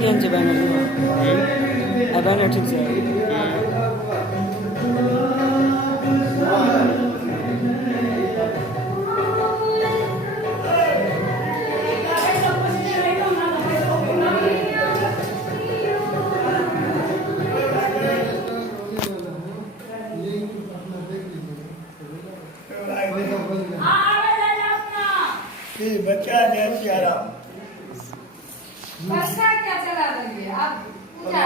केहन छै बैनर आ बैनर ठीक छै बच्चा है प्यारा बच्चा क्या चला देंगे आप पूजा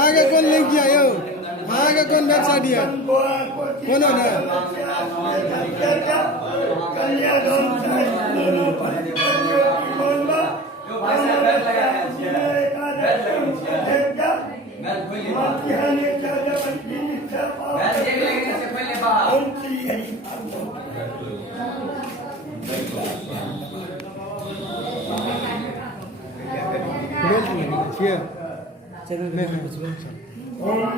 आगे कौन लिंक किया यो आगे कौन वेबसाइट है कौन है चैनल में कुछ Om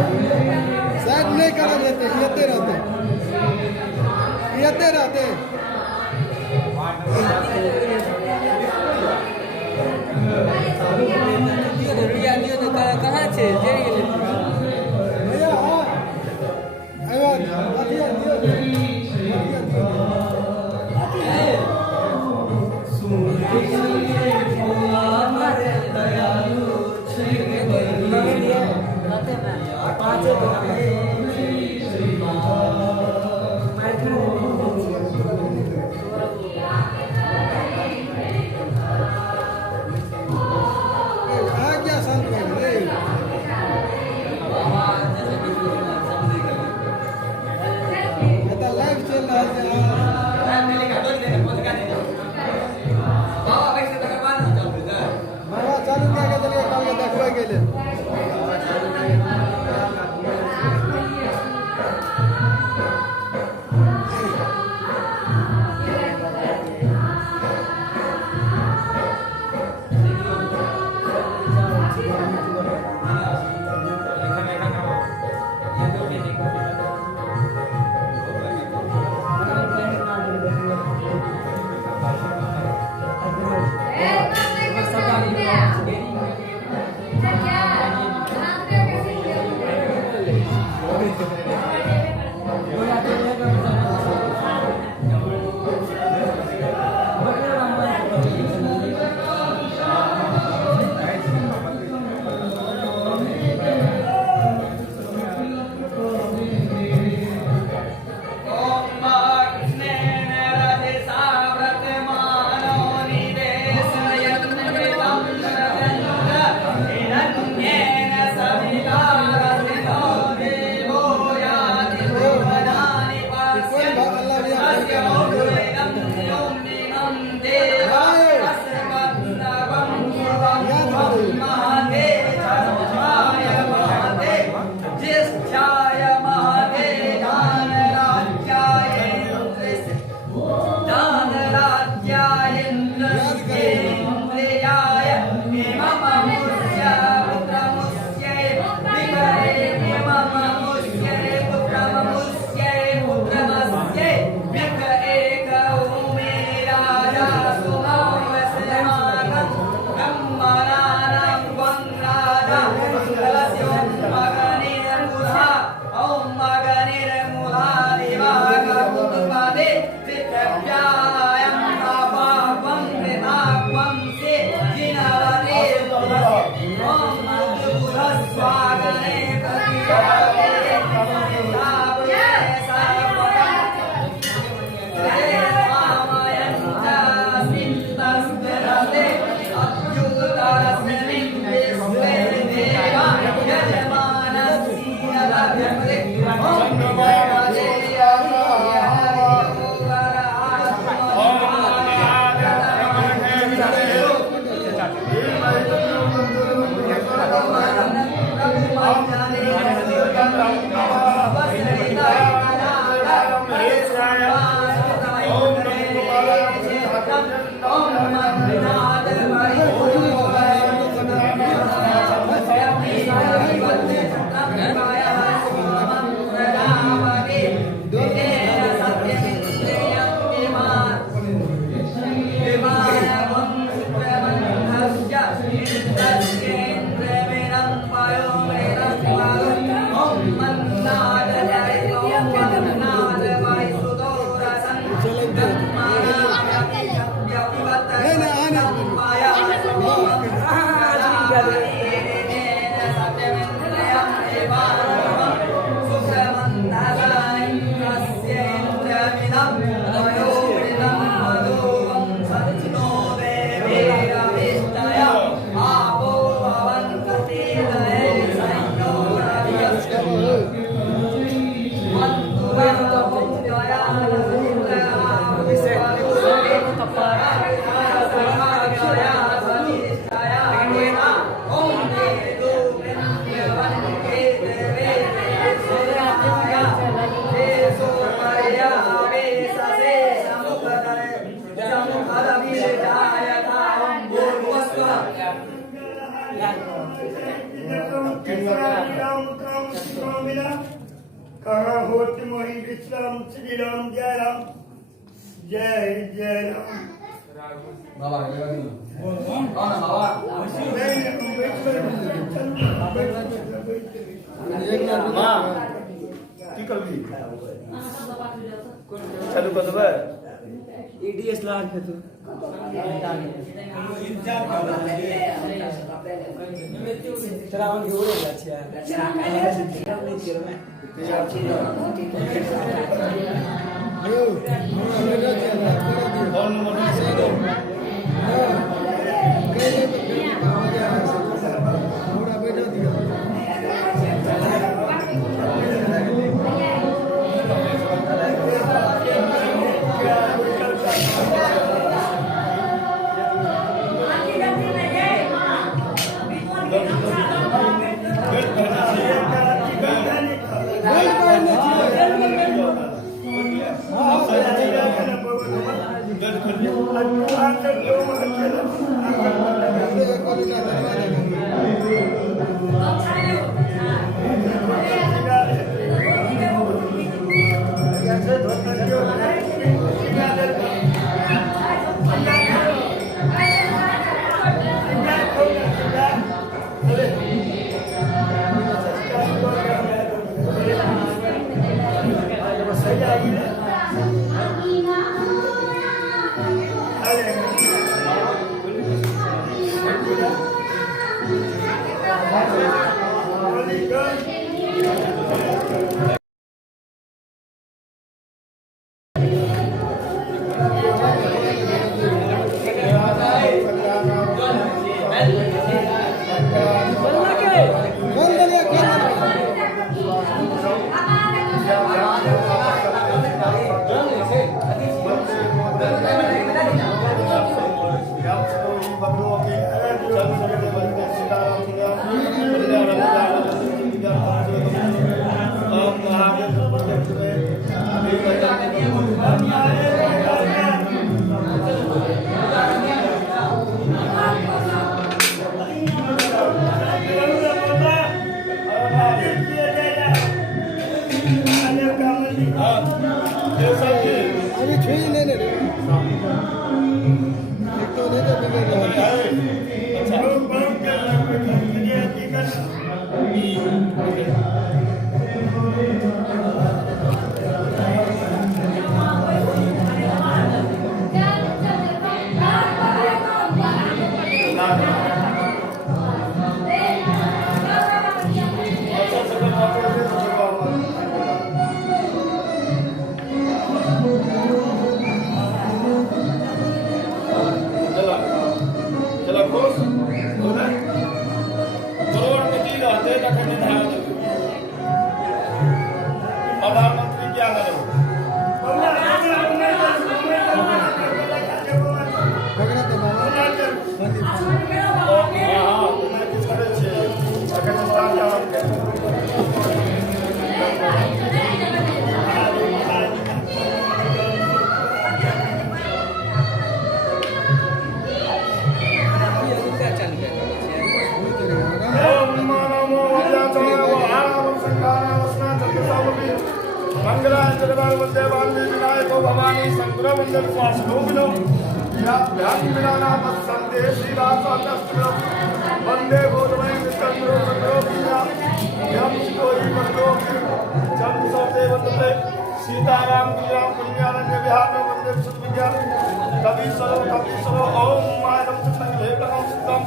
साइड नहीं करा देते, येते रहते, येते रहते। कहाँ छे भैया हाँ आयो दियो क्या शांत रे लाइव चल रहा बाबा चालू क्या चलिए देखबे के लिए कहाँ होते मोहि विश्राम श्री राम जय राम जय जय राम बाबा नहीं की करबी चालू कर देबे ईडीएस लाग के तू श्रावण के ओरे जाछिया अभी छुई लेने रे एक तो नहीं तो बिगड़ प्रधानमंत्री क्या करो पकड़ा तो बाबा मंगलाय जगदाय वंदे वाल्मीकि विनायको भवानी शंकर वंदे स्वास्थ्योमिनो या ध्यान मिलाना मत्संदे श्रीवासास्तमिनो वंदे भूतमय विष्णु चंद्रो यम कोई मंत्रो जब सोते वंदे सीताराम राम पुण्यारण्य विहार में वंदे सुविद्या कवि सरो ओम मायम चित्तं लेखनं चित्तं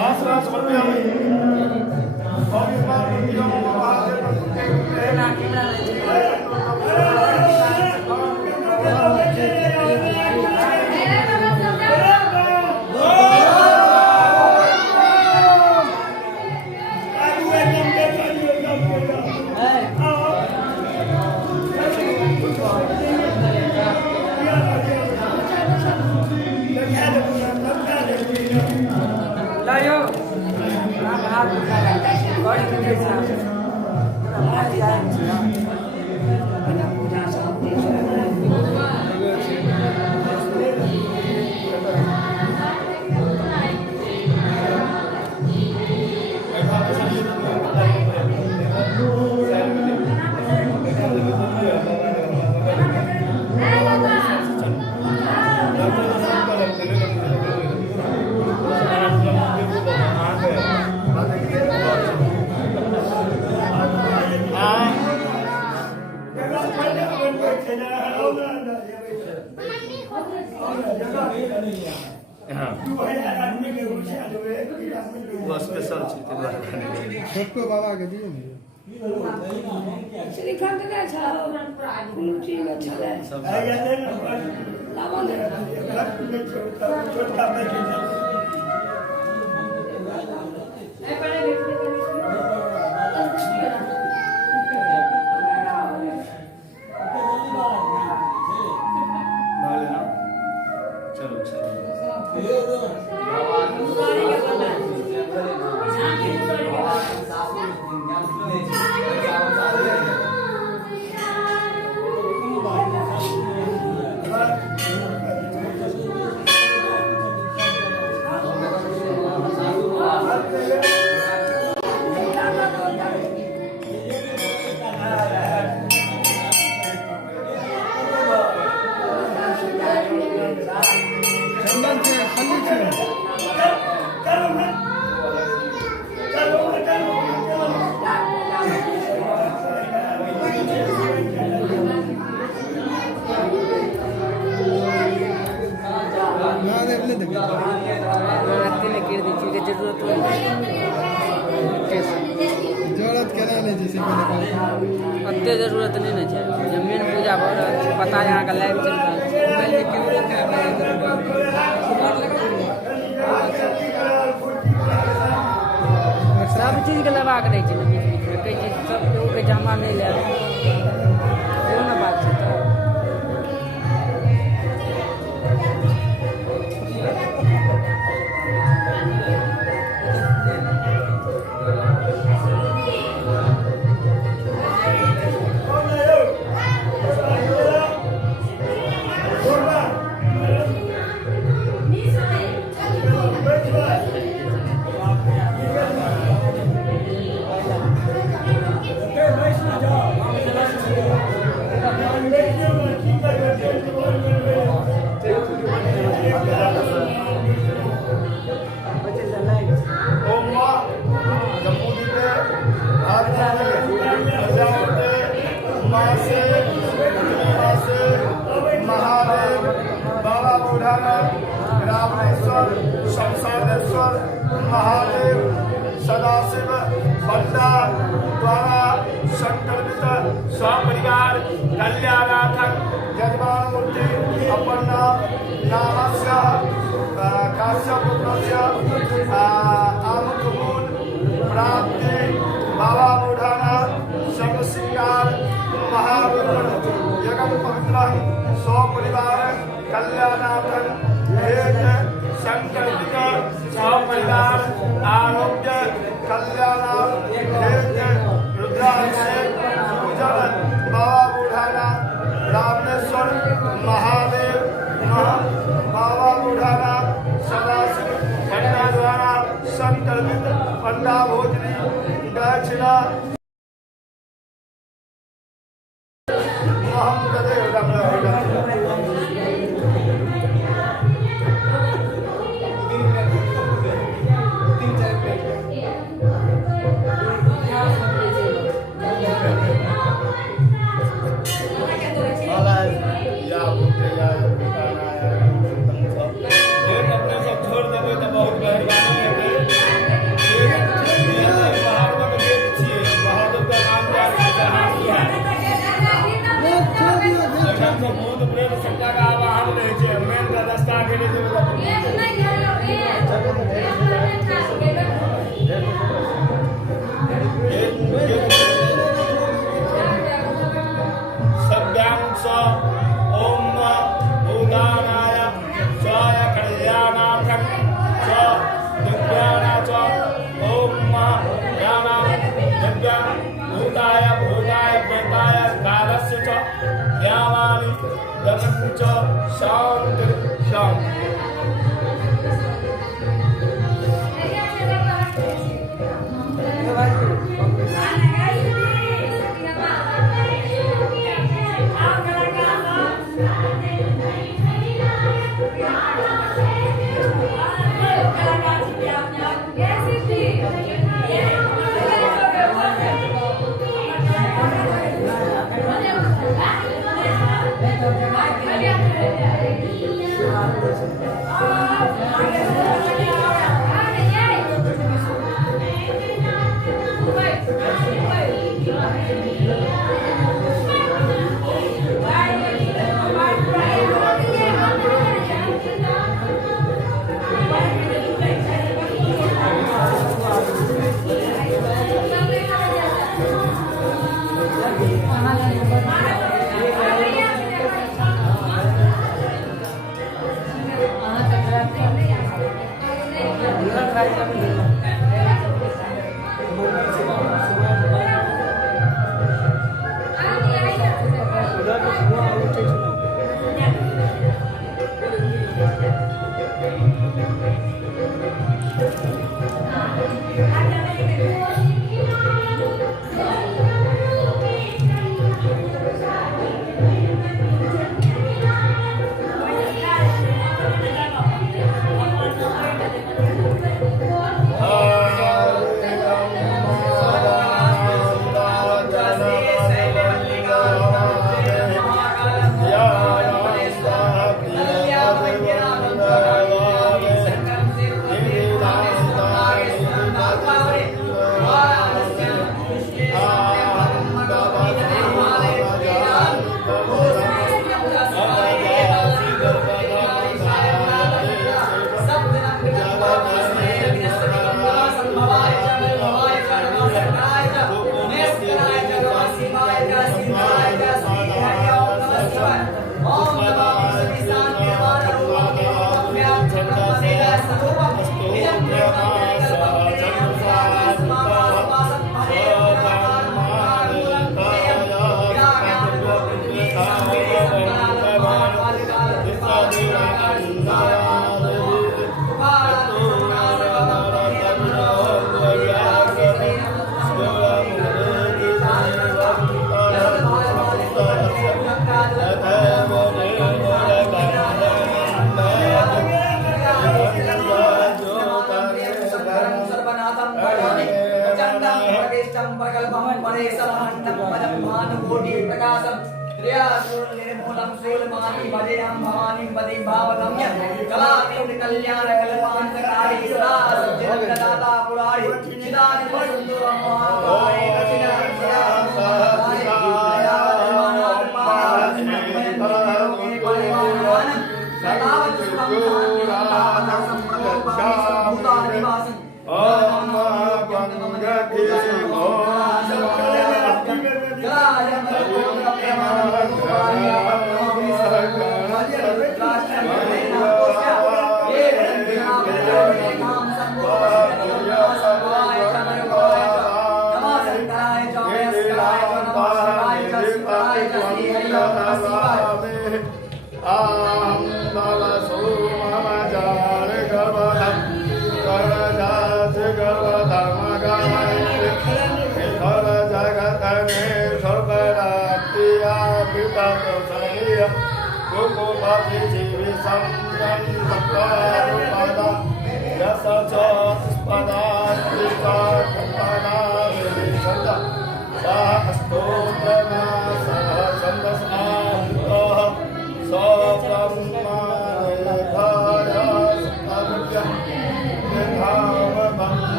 नासरा समर्पयामि ओम मारुति ओम महादेव लायो आप हाथ उठाया गॉड के साथ हमारी जान पूजा शांति हाँ 2000 आदमी के होशियार हुए वो स्पेशल चीज के द्वारा खाने के लिए छोटको बाबा के दिए नहीं श्रीखंड ने छ कुची में छले सब लावन छोटा बेटी भाग लेना चलो चंदन से खली से ना दे अपने देख रत्ती ने गिर दी चीज की जरूरत जरूरत केना नहीं जैसे पहले कहा अत्ते जरूरत नहीं ना है जमीन पूजा हो रहा है पता यहाँ का लाइव चल रहा है मोबाइल में कैमरा सब चीज के लगा के रही है बीच बीच में कई चीज सब केहू के जमा नहीं ले वो ना बात है तो महादेव बाबा बुढ़ानाथ रावणेश्वर शमशानेश्वर महादेव सदाशिव बंदा द्वारा संकल्पित स्वपरिवार कल्याणार्थं यजमान मूर्ति अपन्ना नामस्य काश्यपुत्रस्य आमुखमूल प्राप्ति बाबा बुढ़ानाथ शमसिंगार महावीर जगत पवित्र स्वपरिवार कल्याणार्थं हेत संकल्पित स्वपरिवार आरोग्य कल्याणार्थ हेत रुद्राभिषेक पूजन बाबा बुढ़ानाथ रावणेश्वर महादेव बाबा बुढ़ानाथ सदाशिव पंडा द्वारा संकल्पित पंडा भोजनी दक्षिणा करायचं म्हणजे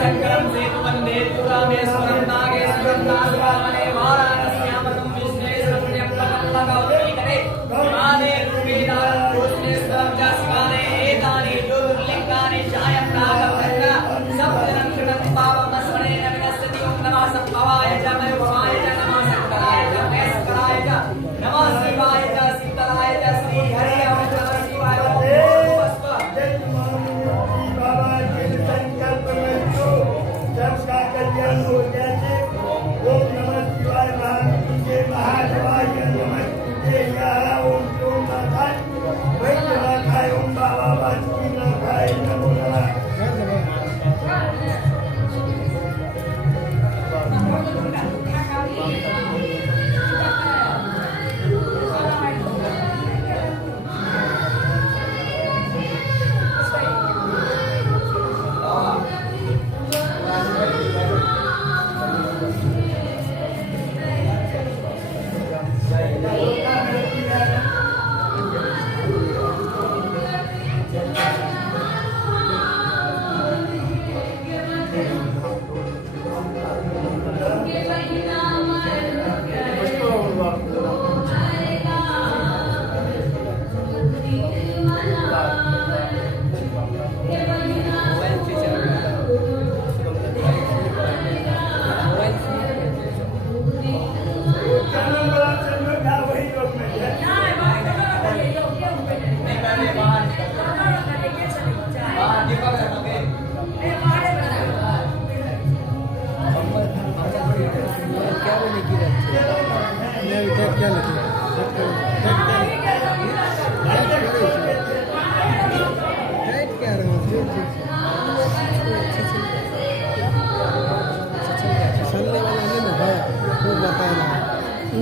शंकरं सेतुवन्दे रामेश्वरं नागेश्वरं नागवामने वाराणस्यामतं विश्वेश्वरं न्यप्पकल्लकौलीकरे हिमालये रूपेदारं भूषणेश्वरं च शिवालये एतानि दुर्लिङ्गानि चायं नागभद्र सप्तनं कृतं पावमस्मरेण विनश्यति ॐ नमः सम्भवाय च मयोभवाय च नमः शङ्कराय च महेश्वराय च नमः शिवाय च शीतलाय च श्री हरि ओम नमः शिवाय ओम बाबा के संकल्प में जो सबका कल्याण हो जाए। ओम नमः शिवाय महादेव महादेवाय नमः शिवाय ओम ओम नाथाय वैद्यनाथाय ओम बाबा वासुकीनाथाय नमो नमः।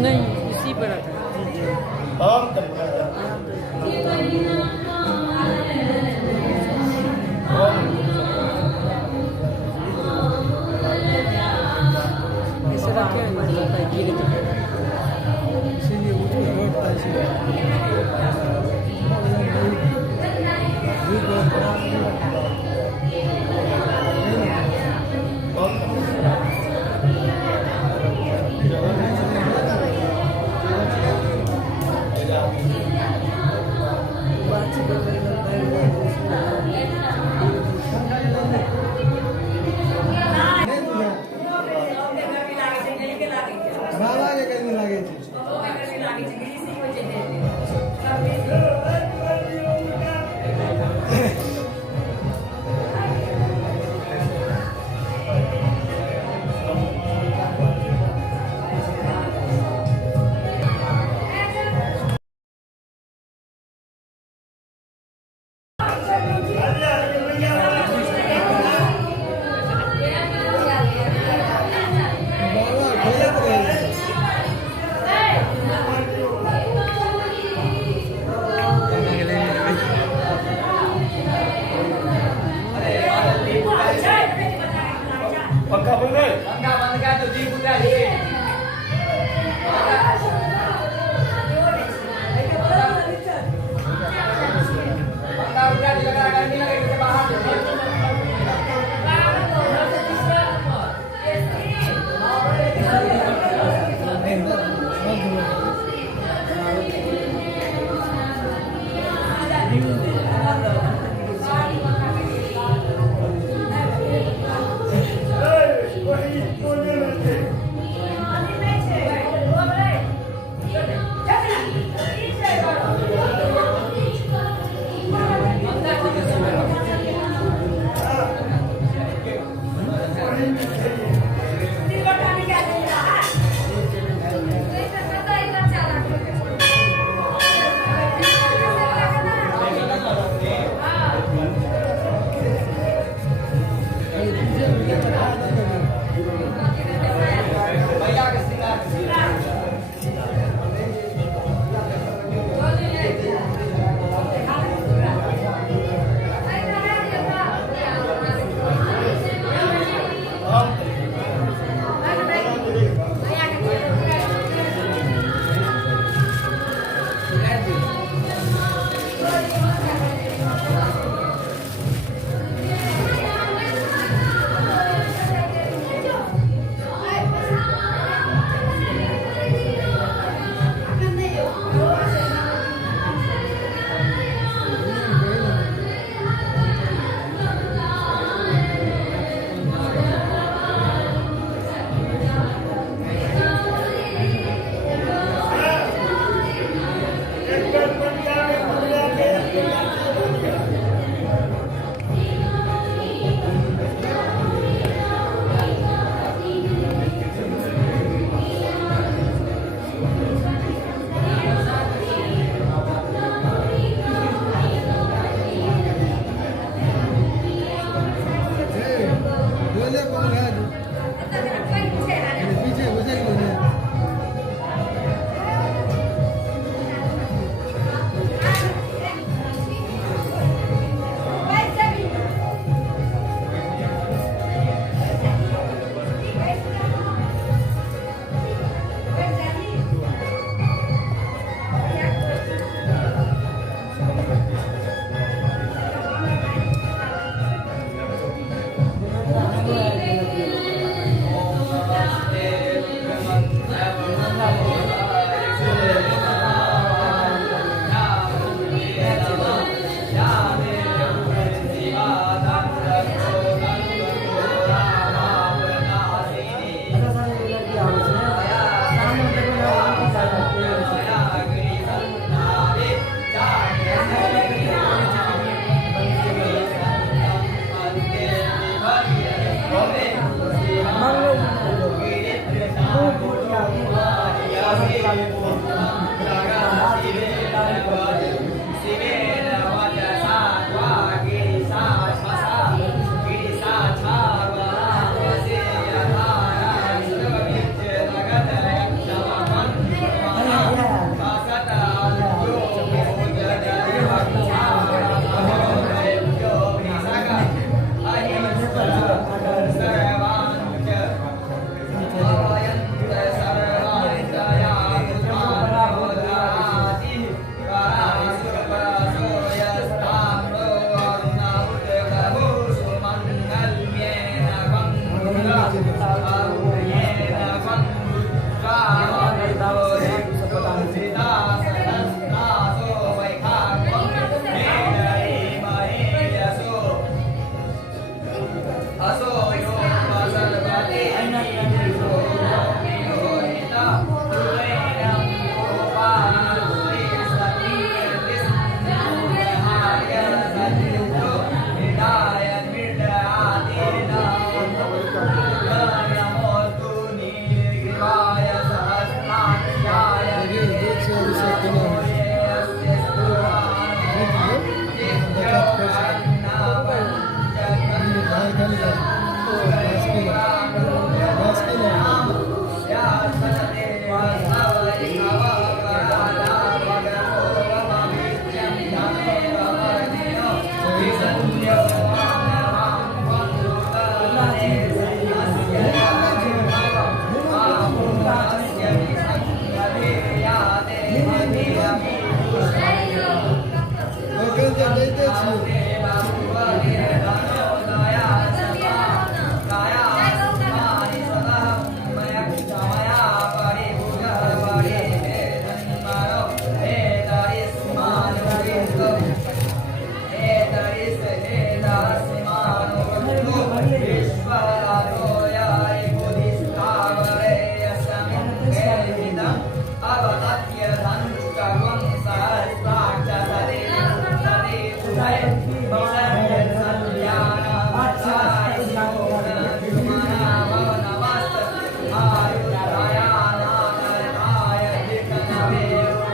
नहीं इसी पर आता ऐसे रखे हैं गिरे इसीलिए मुझे लौटता बाबा के कहीं लागे पंखा बंद है। पंखा बंद कर तो दीप बुझा दीजिए। पंखा बुझा दिया लगा गर्मी लगे इससे बाहर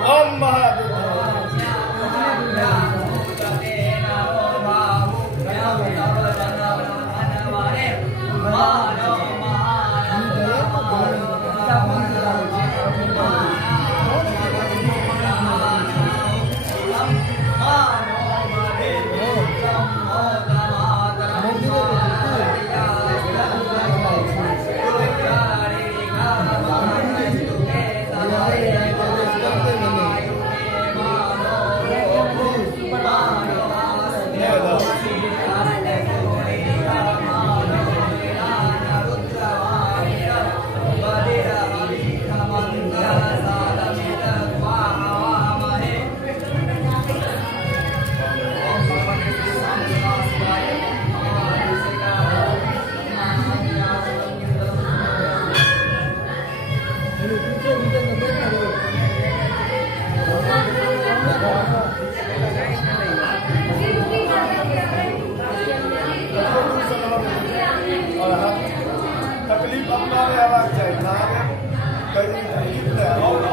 ओम महादेव तकलीफ अपना में आवाज चाहिए ना कहीं तकलीफ है और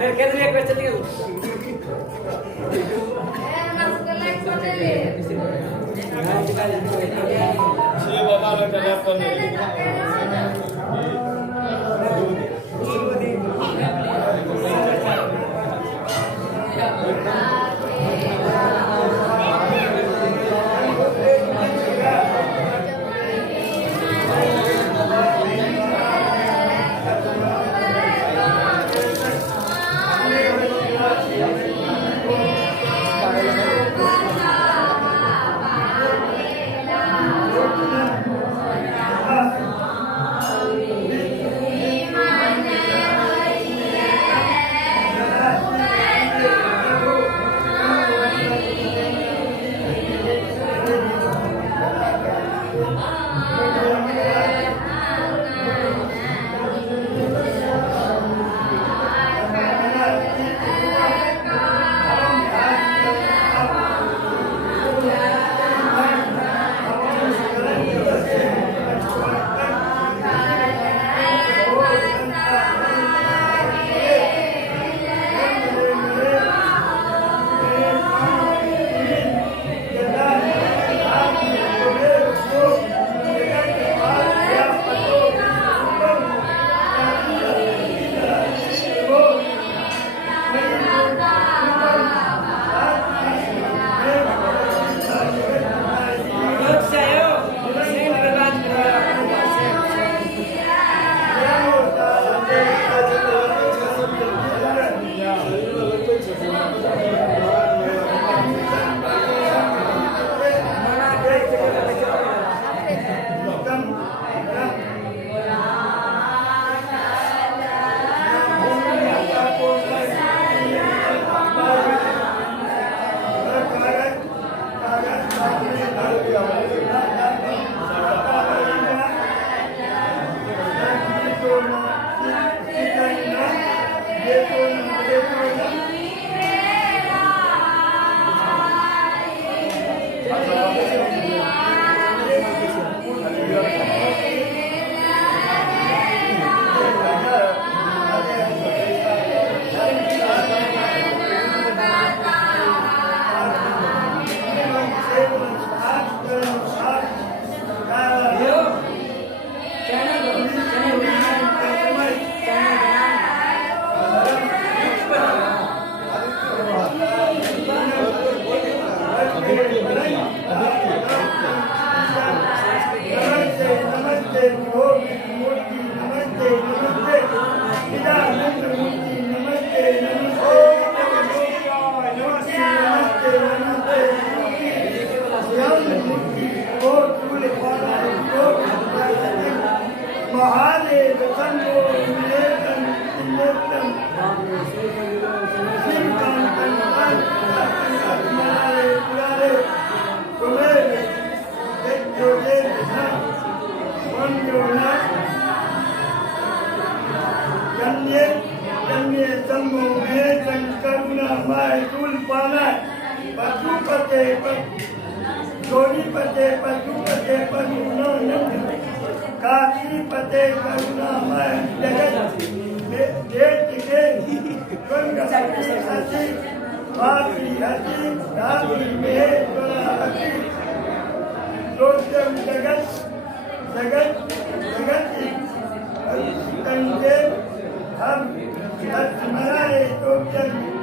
फिर कैसे एक क्वेश्चन नहीं ये बाबा ने चला कर करुणामय शूलपाणय पशुपते जोड़ीपते पशुपते पशुनंद काशीपते करुणामय जगत देश गंगपति हसी भाभी हसी धामी महेश्वर हसी दोषम जगत जगत जगत कंजे हम स्मराए दोषम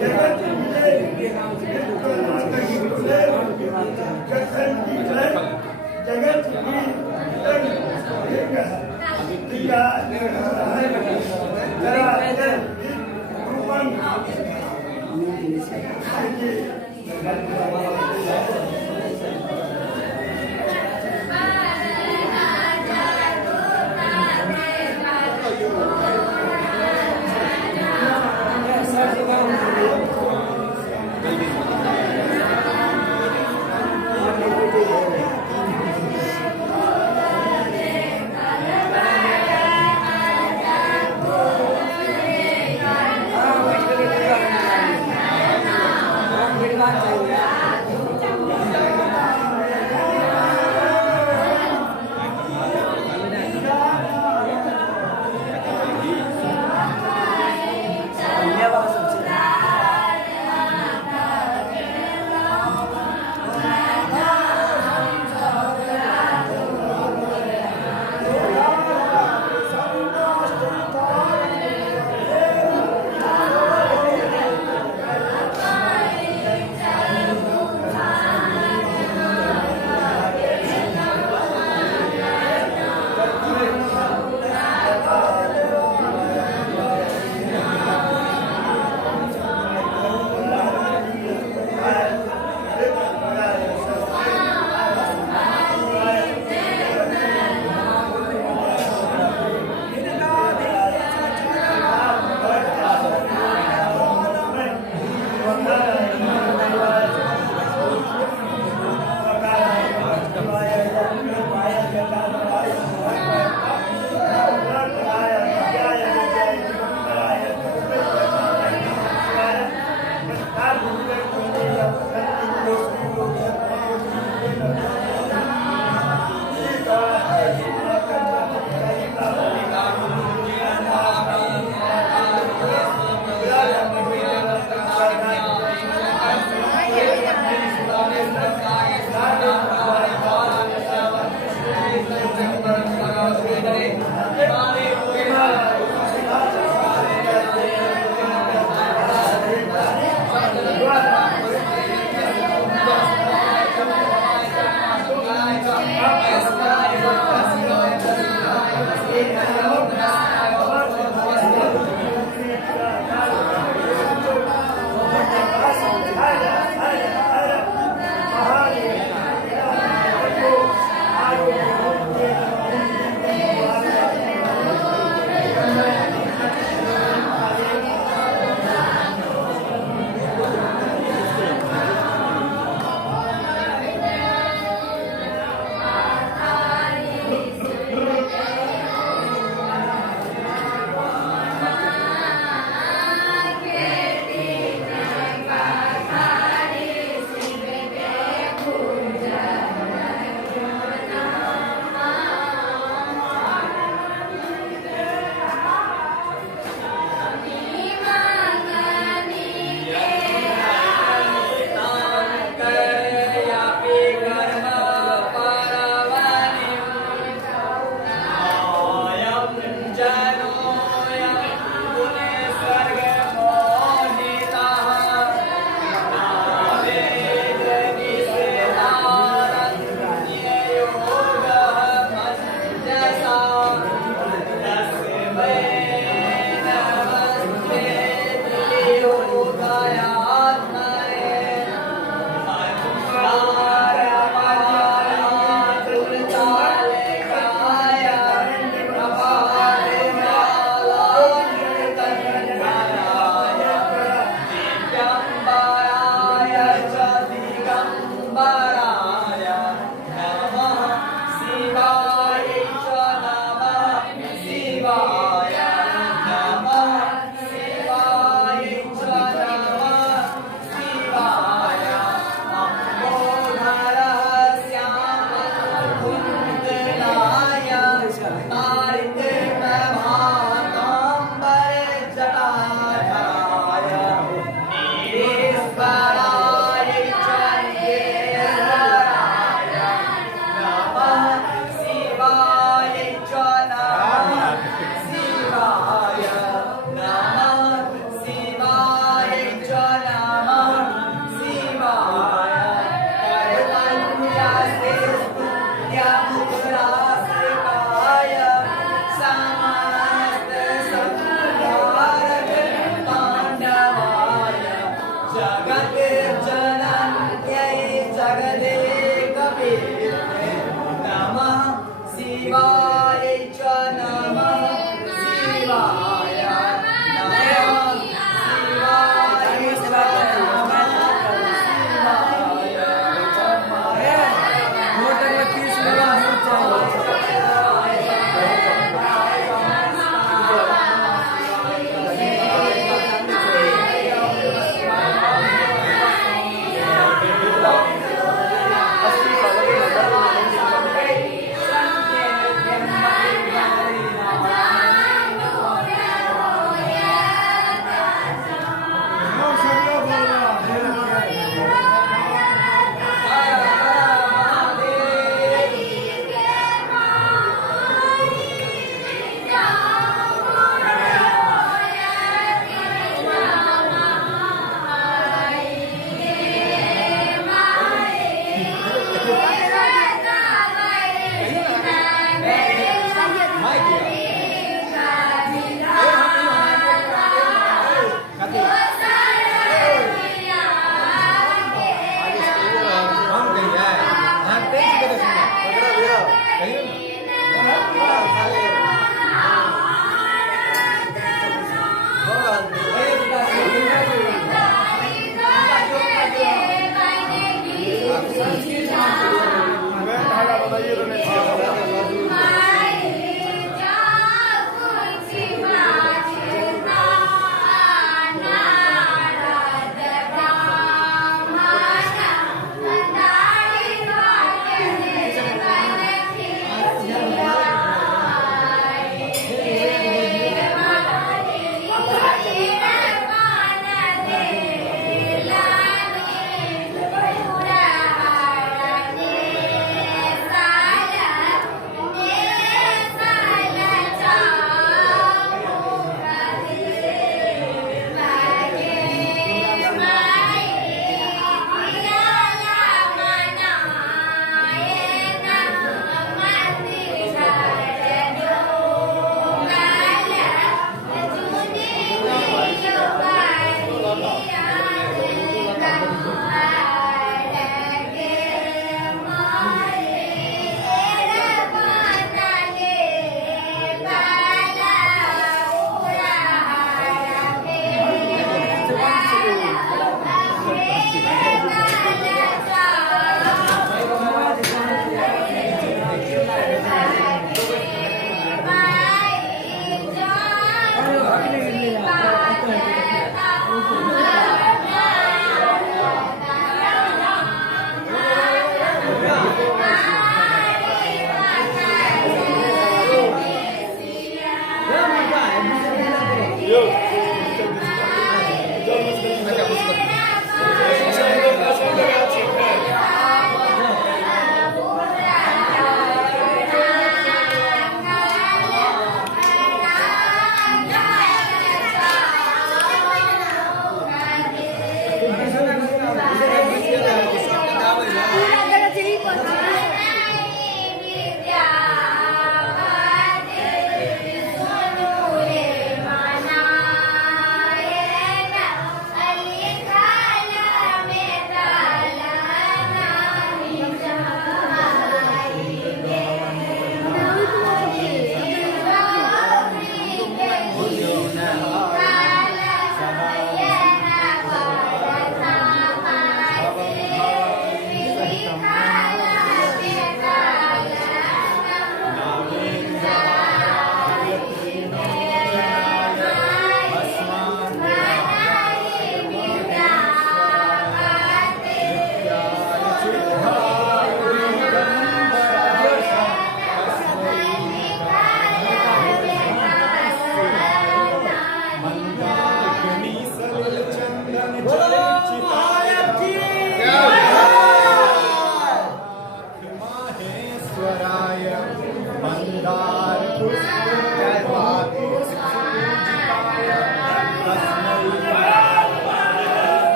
जगत मिले जगत की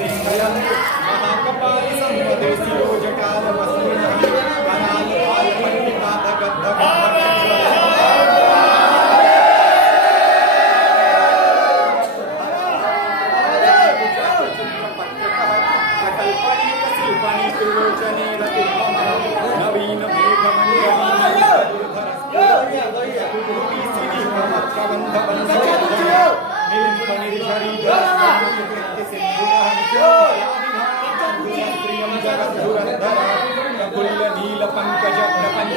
सिंहयं महाकपालि संपदेशि योजकालवसुनः नवीन नील पंकज प्रपंच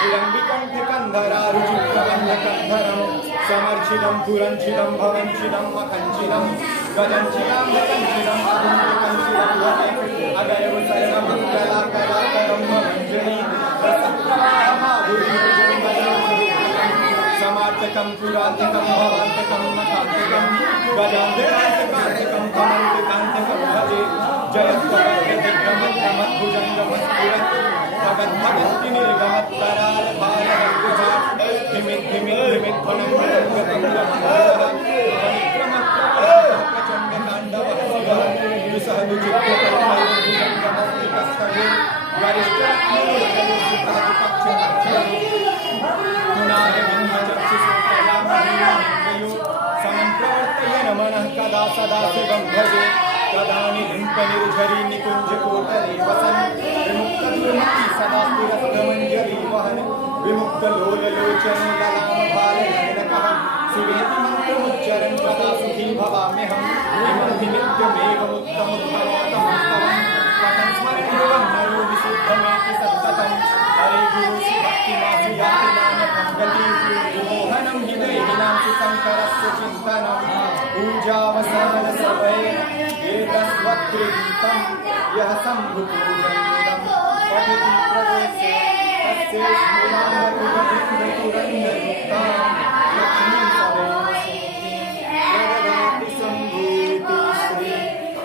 विलंबिकंठकंधरारुचिप्रबंधकंधरं समर्चितं पुरंचितं भवंचितं मखंचितं गजंचितं भकंचितं अगुंचितं अगयव सर्वमंगलाकराकरं मंजरी समार्तकं पुरांतकं भवांतकं मखांतकं गजांतकांतकांतकं कमंतकांतकं भजे जयत्वगद्गदिग्गमद्गमद्भुजङ्गमस्फुरत् भगद्भगत्ति निर्गमत्तराल भारद्विजा धिमिद्धिमिद्धिमिद्ध्वनङ्गतङ्गतङ्गमङ्गलः प्रचण्डताण्डवः शिवः दुसहदुचित्तकल्पैर्भुजङ्गमस्तिकस्तभे वरिष्ठनायगन्धचक्षुसुप्रयामहीनयो समन्प्रवर्तयेन मनः कदा सदा शिवं भजे तदानिलिम्पनिर्झरी निकुञ्जकोटरे वसन् विमुक्तदुर्मती सदा स्थिरस्तमञ्जरी वहन् विमुक्तलोललोचनो ललामभालनयनकः सुवेति मन्त्रमुच्चरन् सदा सुखी भवाम्यहम् इमं हि नित्यमेवमुत्तमुत्तमोत्तमस्तवम् पठन् स्मरणयोगं नरो विशुद्धमेति सत्ततम् हरे गुरु भक्तिमासु याति नानकं गति विमोहनं हि दैहिनां शङ्करस्य चिन्तनं पूजावसान सर्वै एतस्वत्कृतं यः सम्भुपूजनमिदं पठति प्रवेशे तस्य स्मृणामरुगतिन्दुरन्दयुक्तां लक्ष्मीं सदैव सुमतीं प्रददाति सम्भूति श्री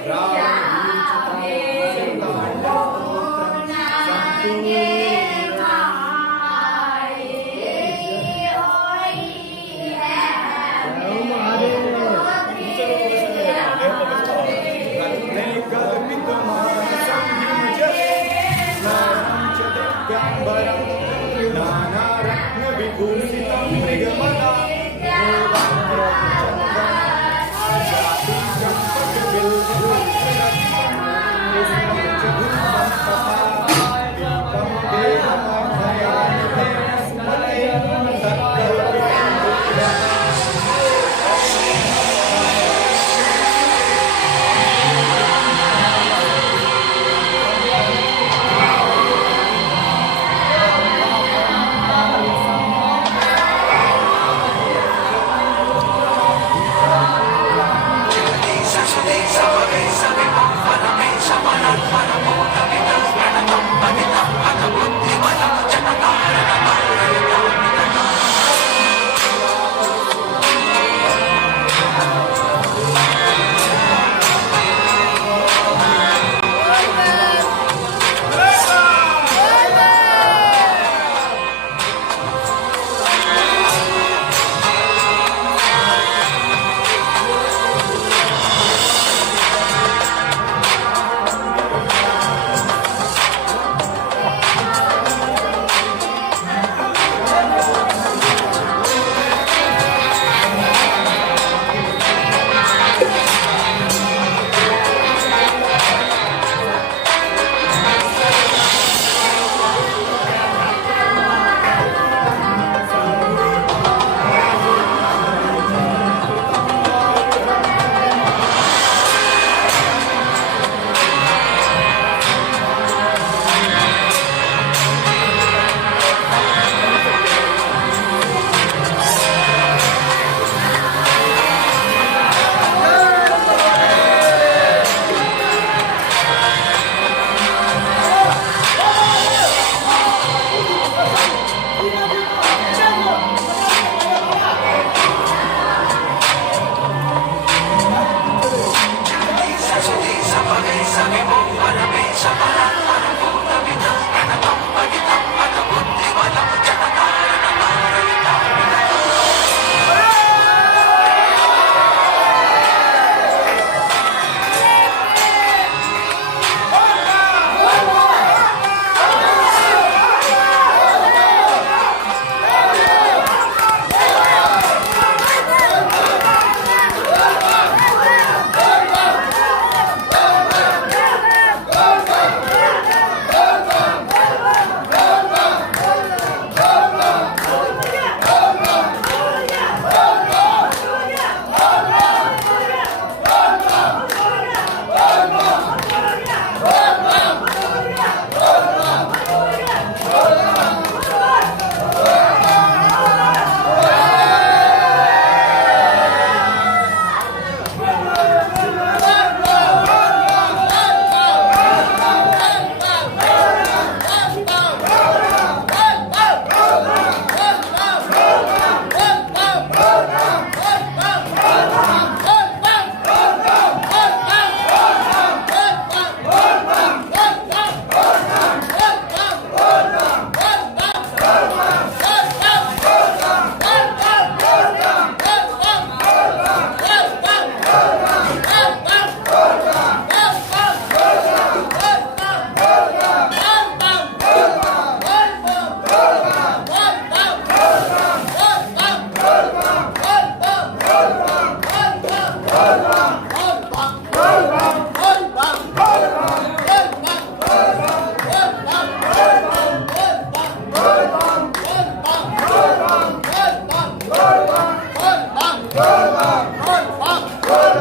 रामवीरचितं सिद्धान्तस्तोत्रं सम्पूर्णम् नानारत्नविभूषितं मृगमदा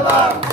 Hold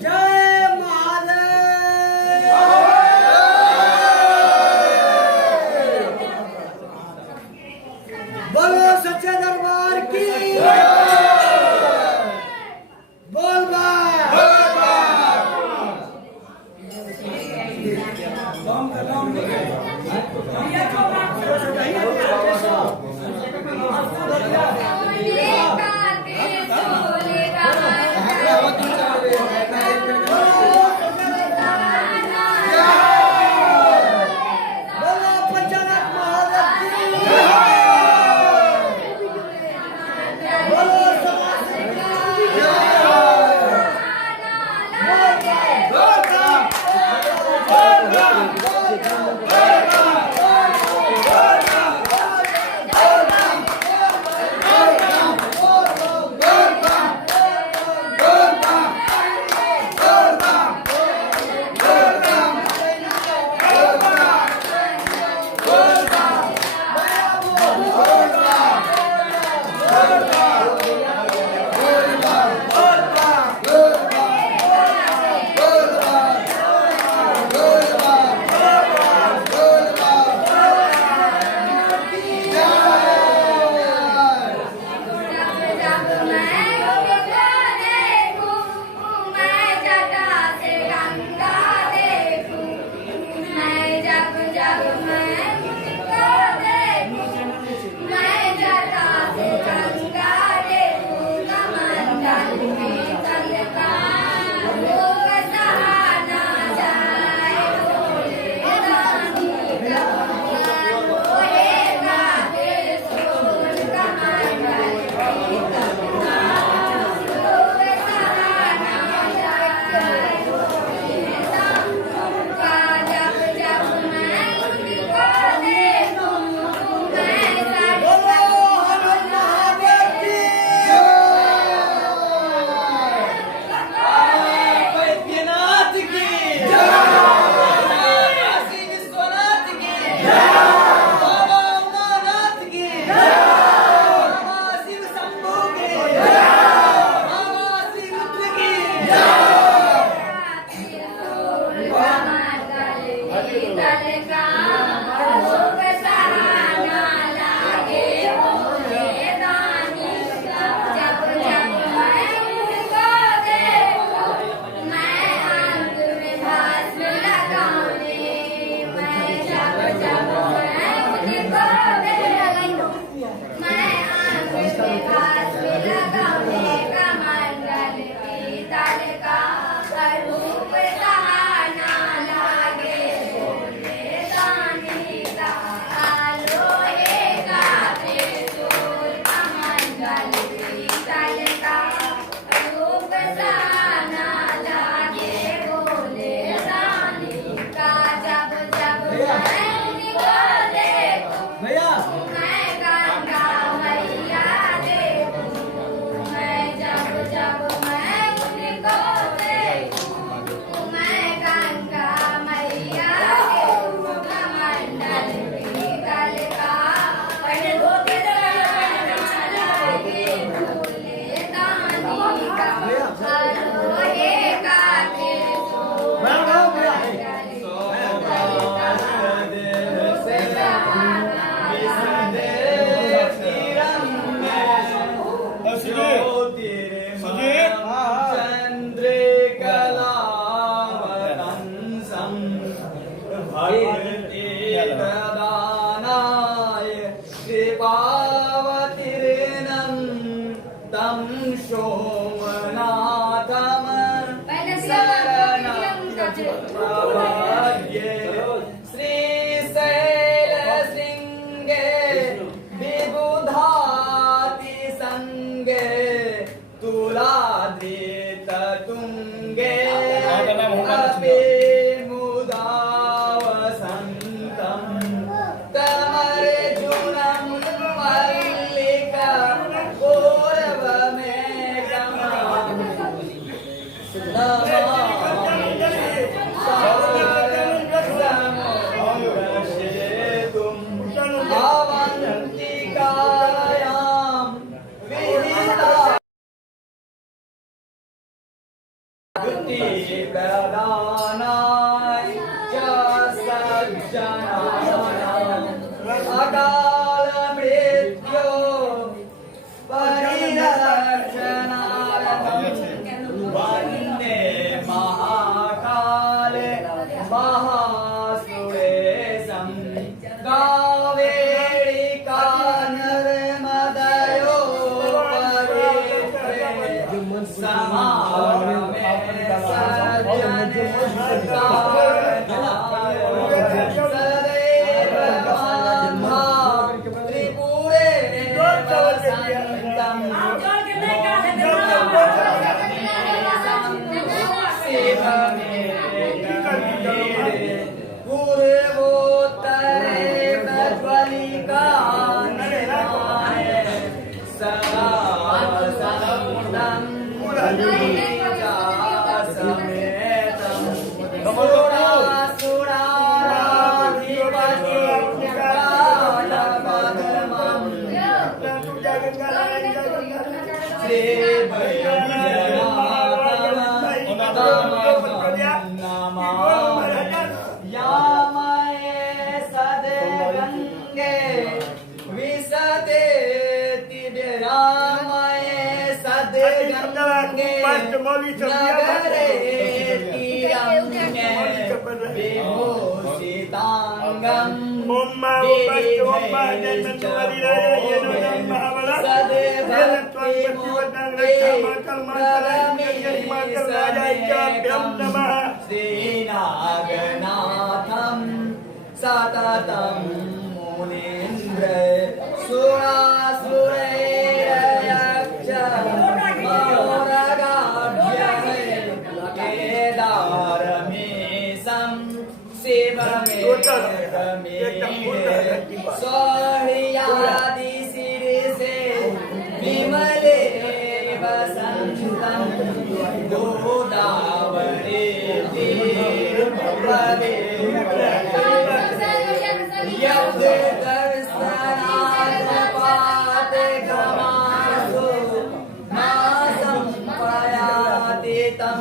जय महादेव भैया मैं गंगा मैया देखूं, मैं जब जब मैं उनको देखूं, मैं गंगा मैया देखूं, कमंडल पीतल का पहले धोती लगे फूले दानी का लोहे का सततं मुनीन्द्र सुरासुरैर्यक्ष केदारमीशं शिवमेकमेघ सौर्यादिशिरसे विमले वसन्तं गोदावरी तीर्थे दर्शनादपादगमासु नासं प्रयाति तं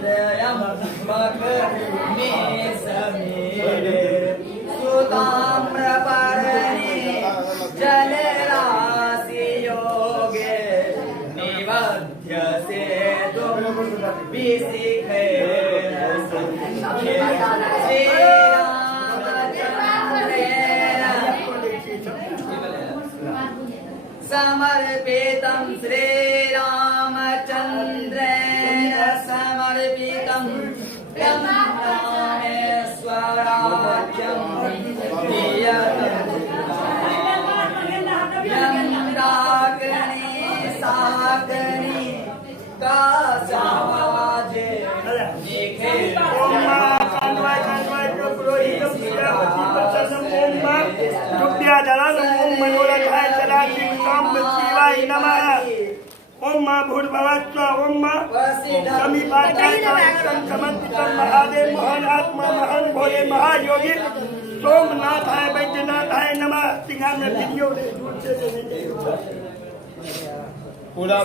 त्रयं भक्मे समीरे सुताम्रपर्णे जलराशियोगे निवध्यसे तुं विशिखे समर्पितं श्रीरामचन्द्रेण समर्पितं ब्रह्मेश्वराज्यं यन्दाग्नि साग्नि कासावाजे निखे dalam मनोरथाय सदाशिव साम्ब शिवाय नमः। ओम मां भूर्भुवः स्वः। ओम मां समीपाध्याय समर्पितं महादेव महान आत्मा महान भोले महायोगी सोमनाथाय वैद्यनाथाय नमः। सिंहा में वीडियो दे दूर से पूरा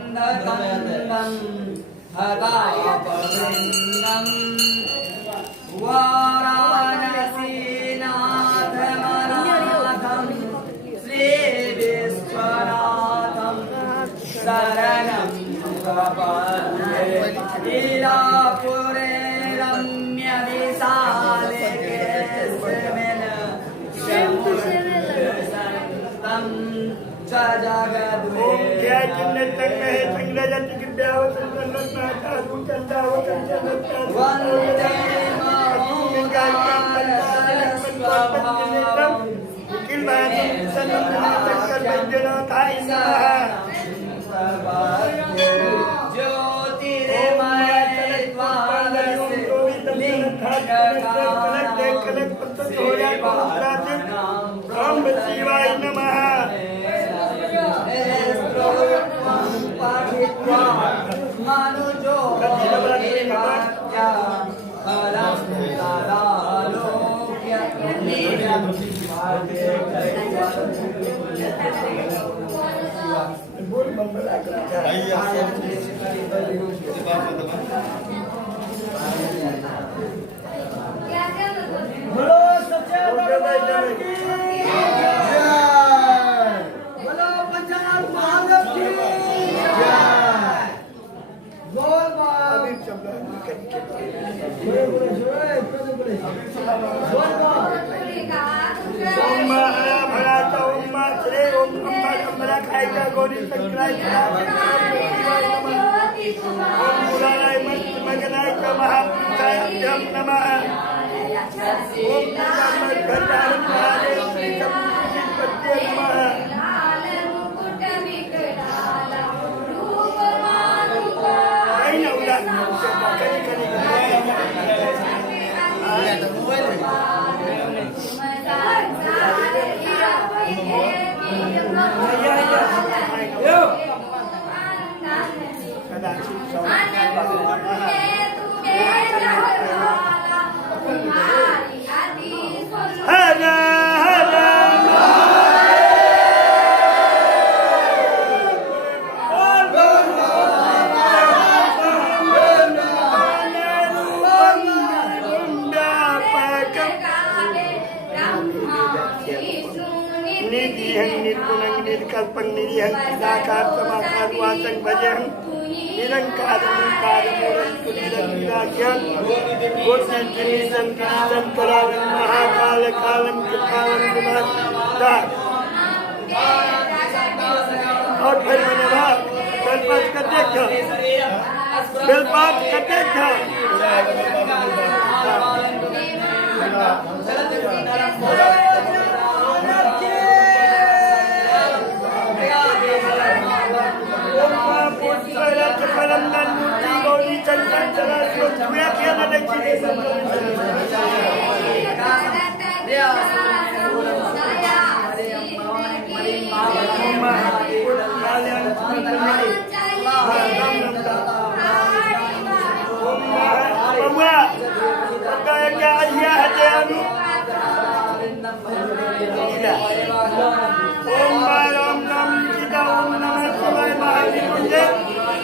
वसन्तमानन्दकन्दं हतापवृन्दं वाराणसीनाथमनाथं श्रीविश्वनाथं शरणं प्रपद्ये। लीलापुरे रम्यविशाले केशवेन शमुद्रसन्तं च जगद्वे। ओम जय चिन्नतं है संग्रजत विद्यावसंतन्नाथा गुणचंदावसंतन्नाथा वन्दे महाकालस्वभावं वैद्यनाथाय नमः। शिवाय नमः। बोलो सच्चे दरबार की जय। बोलो पंचनाथ महादेव की जय। बोल बोल ओम हरा भरा ओम श्री ओम अम्बा कमला खायका गौरी संक्राय ओम मुराराय मगनाय च महापुरुषाय अभ्यं नमः। ओम गंधार महादेव श्री शंभुपते नमः। कहीं ना उड़ा कहीं कहीं हरा हरा निर्गुणं निर्कल्पं निरीहं निराकार समाकार वाचं भजहं निरंकारं निकारमूलं निरंकार्यं गोत्नं गिरीशं गिरीशं करालं महाकाल कालं कृपालं गुणास्ता। और फिर मैंने कहा बेलपात करते थे बेलपात करते थे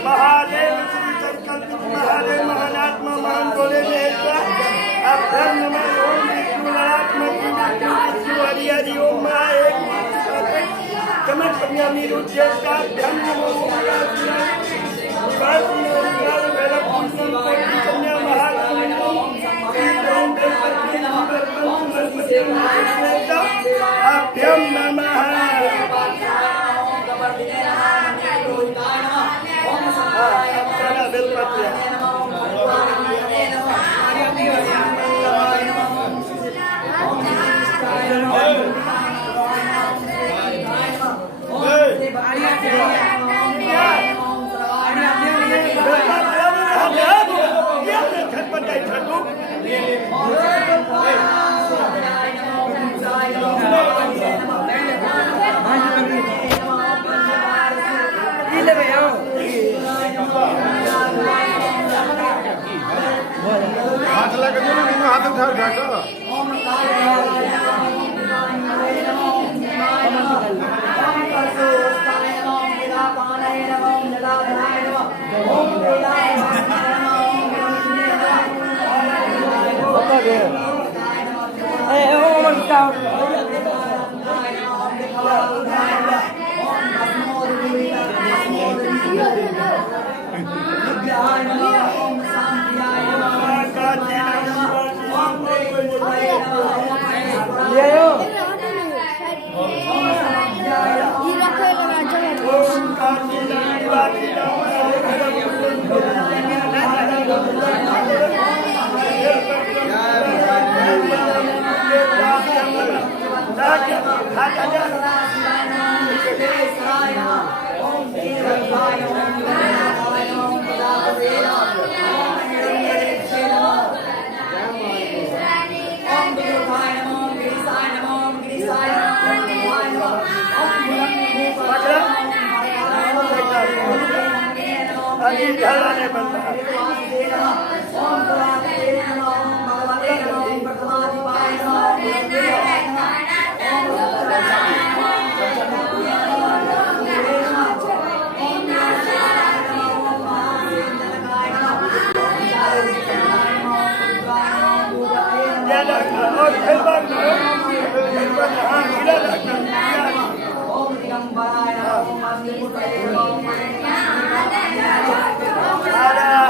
महादेव श्री संकल्प महादेव महानात्मा महान बोले अभ्यम नमः। ओम विष्णुरात्मक हरि हरि ओम एक कमल पंजाबी रुद्रेशा ध्यान नमो अभ्यम नमः। बताई छतु ले भैया हाथ लगा दो ना हाथ उठा उठा कर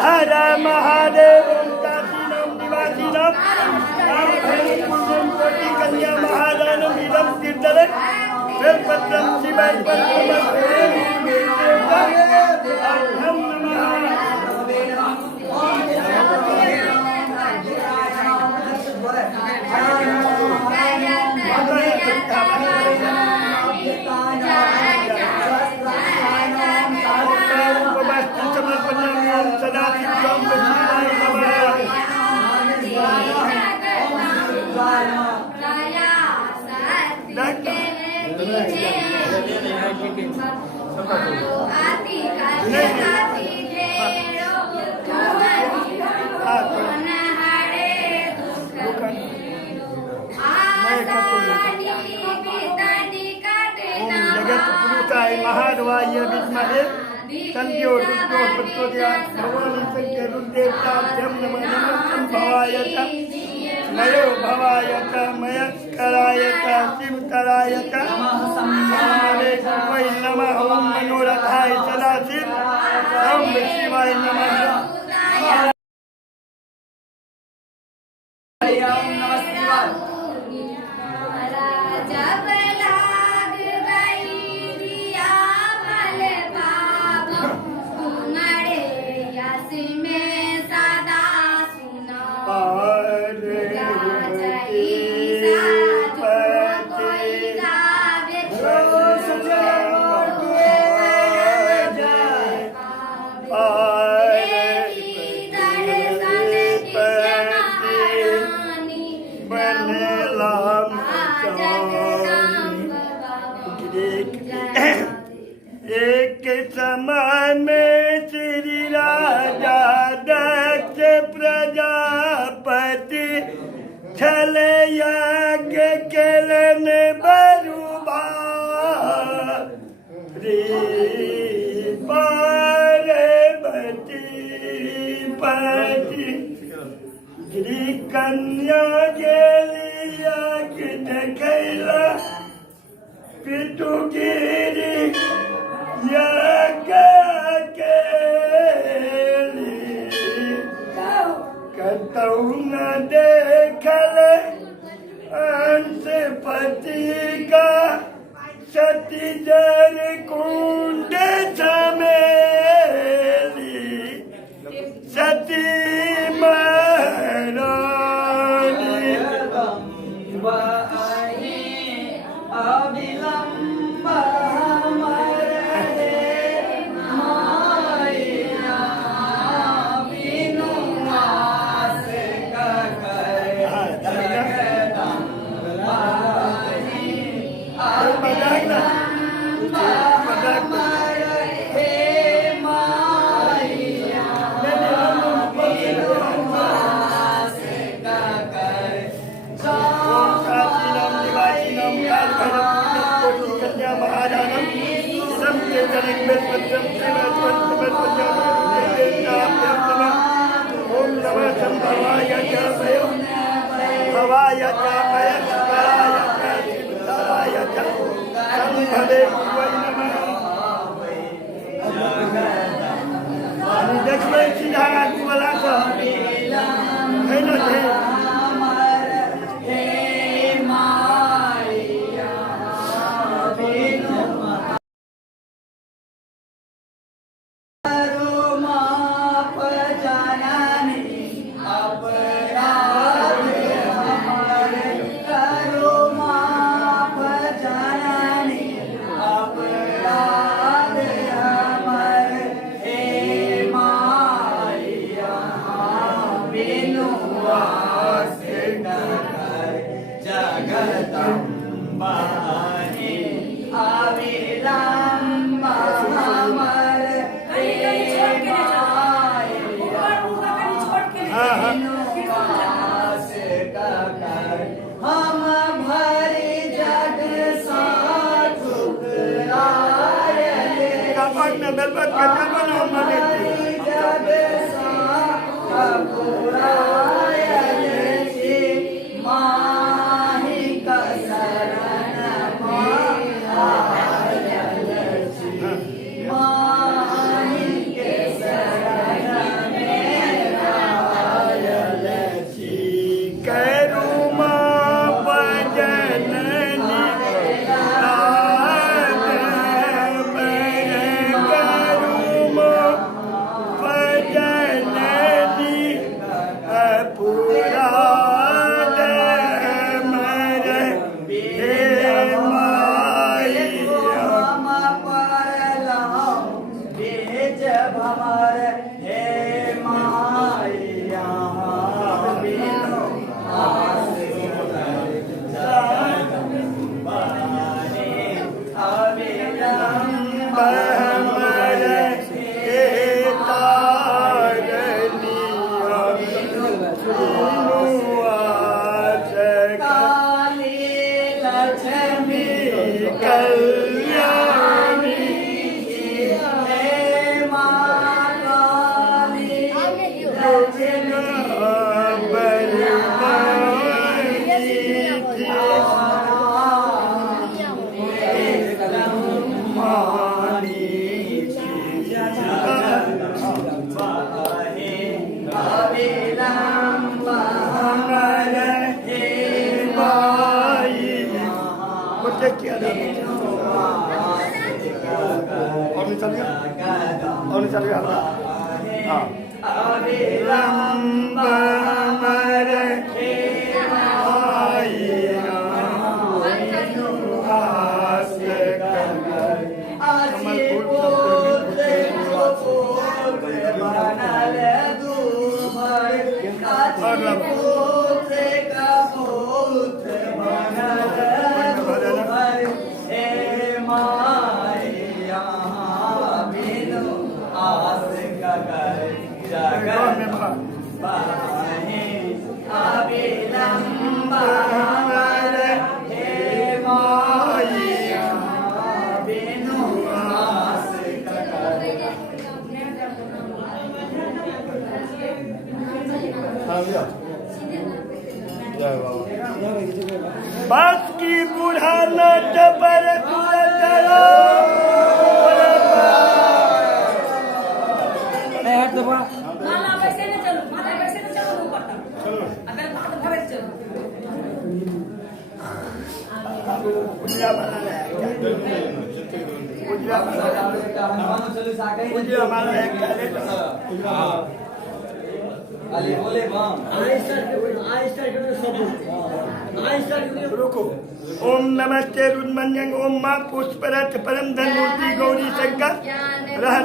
हर महादेव काशीनम निवासीनम कोटि कन्या महादानम इदम तीर्थरे बेलपत्रम शिवाय महादेवाय विद्महे तन्नो रुद्रो प्रचोदयात् भवानी शंकर रुद्रदेवताभ्यं नमः नमः भवाय च नयो भवाय च मयस्कराय च शिवकराय च नमः नमः ओम मनोरथाय सदाशिव ओम शिवाय नमः एक समान में श्री राजा दक्ष प्रजापति छल यज्ञ केलन बरुभा पार्वती पति गिरी कन्या गेलिया कैला पितु गिरी कतौ न देखल अंश पति का सती जर कुंड चमेली सती महारानी ओम नमः शंभवाय च भवाय च भयंकराय च शिवतराय च शंभवे वै नमः देखबै सीधा वाला सा है ना है बस की बुढ़ाना जबर रुको। ओम नमस्ते रुद्रमंजन ओम माँ पुष्परथ परम धनमूर्ति गौरी शंकर रह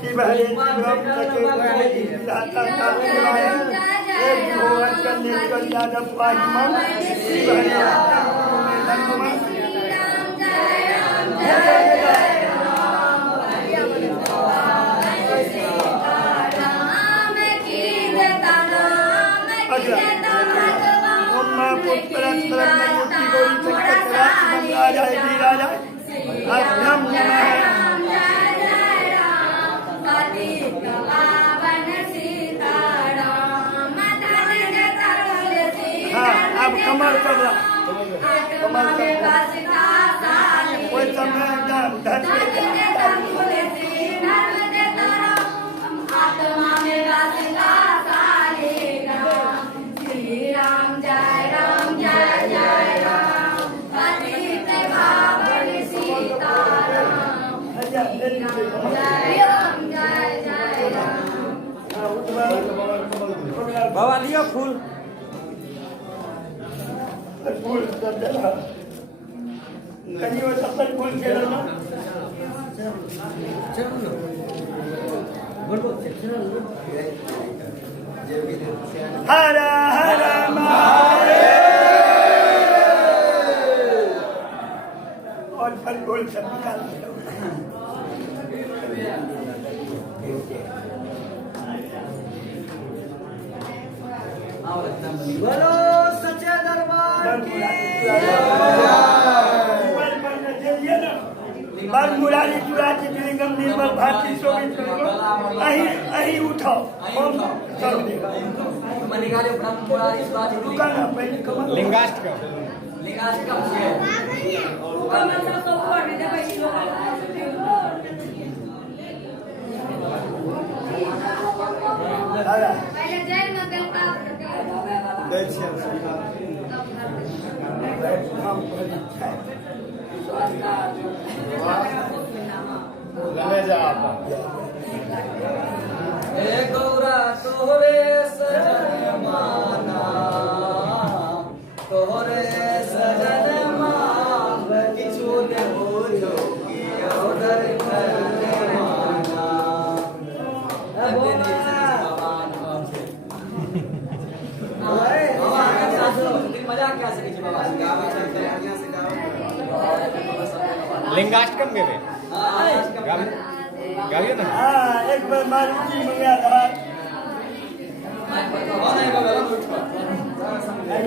शिव हरे शिवम सके कोटि विधाता कारुण्याय हे भगवान कन्येश्वर यादव पाहिमं शिव हरे नमः पुत्रस्त्रमूर्ति गौरी चक्रराज राजा राजा अभ्यम हाँ अब कमर कर रहा कमर कर कोई समय धर बाबा लियो फूल फूल कहीं वो सब फूल खेलो ना हर हर महादेव और फल फूल सब निकाल बोलो सच्चे दरबार की बार मुरारी चुराची लिंगम निर्मल भारती शोभित अही उठाओ हम कर दे मन निकाले ब्रह्म मुरारी स्वाति दुकान पहले कमल लिंगाष्टकम लिंगाष्टकम से दादा गौरा तोरे सजन माना तोरे सजन मांग किछु न बुझो कि उधर करने माना मजाक क्या सके बाबा लिंगाष्टकम के गावियो ना हाँ एक बार मारुति मंगा था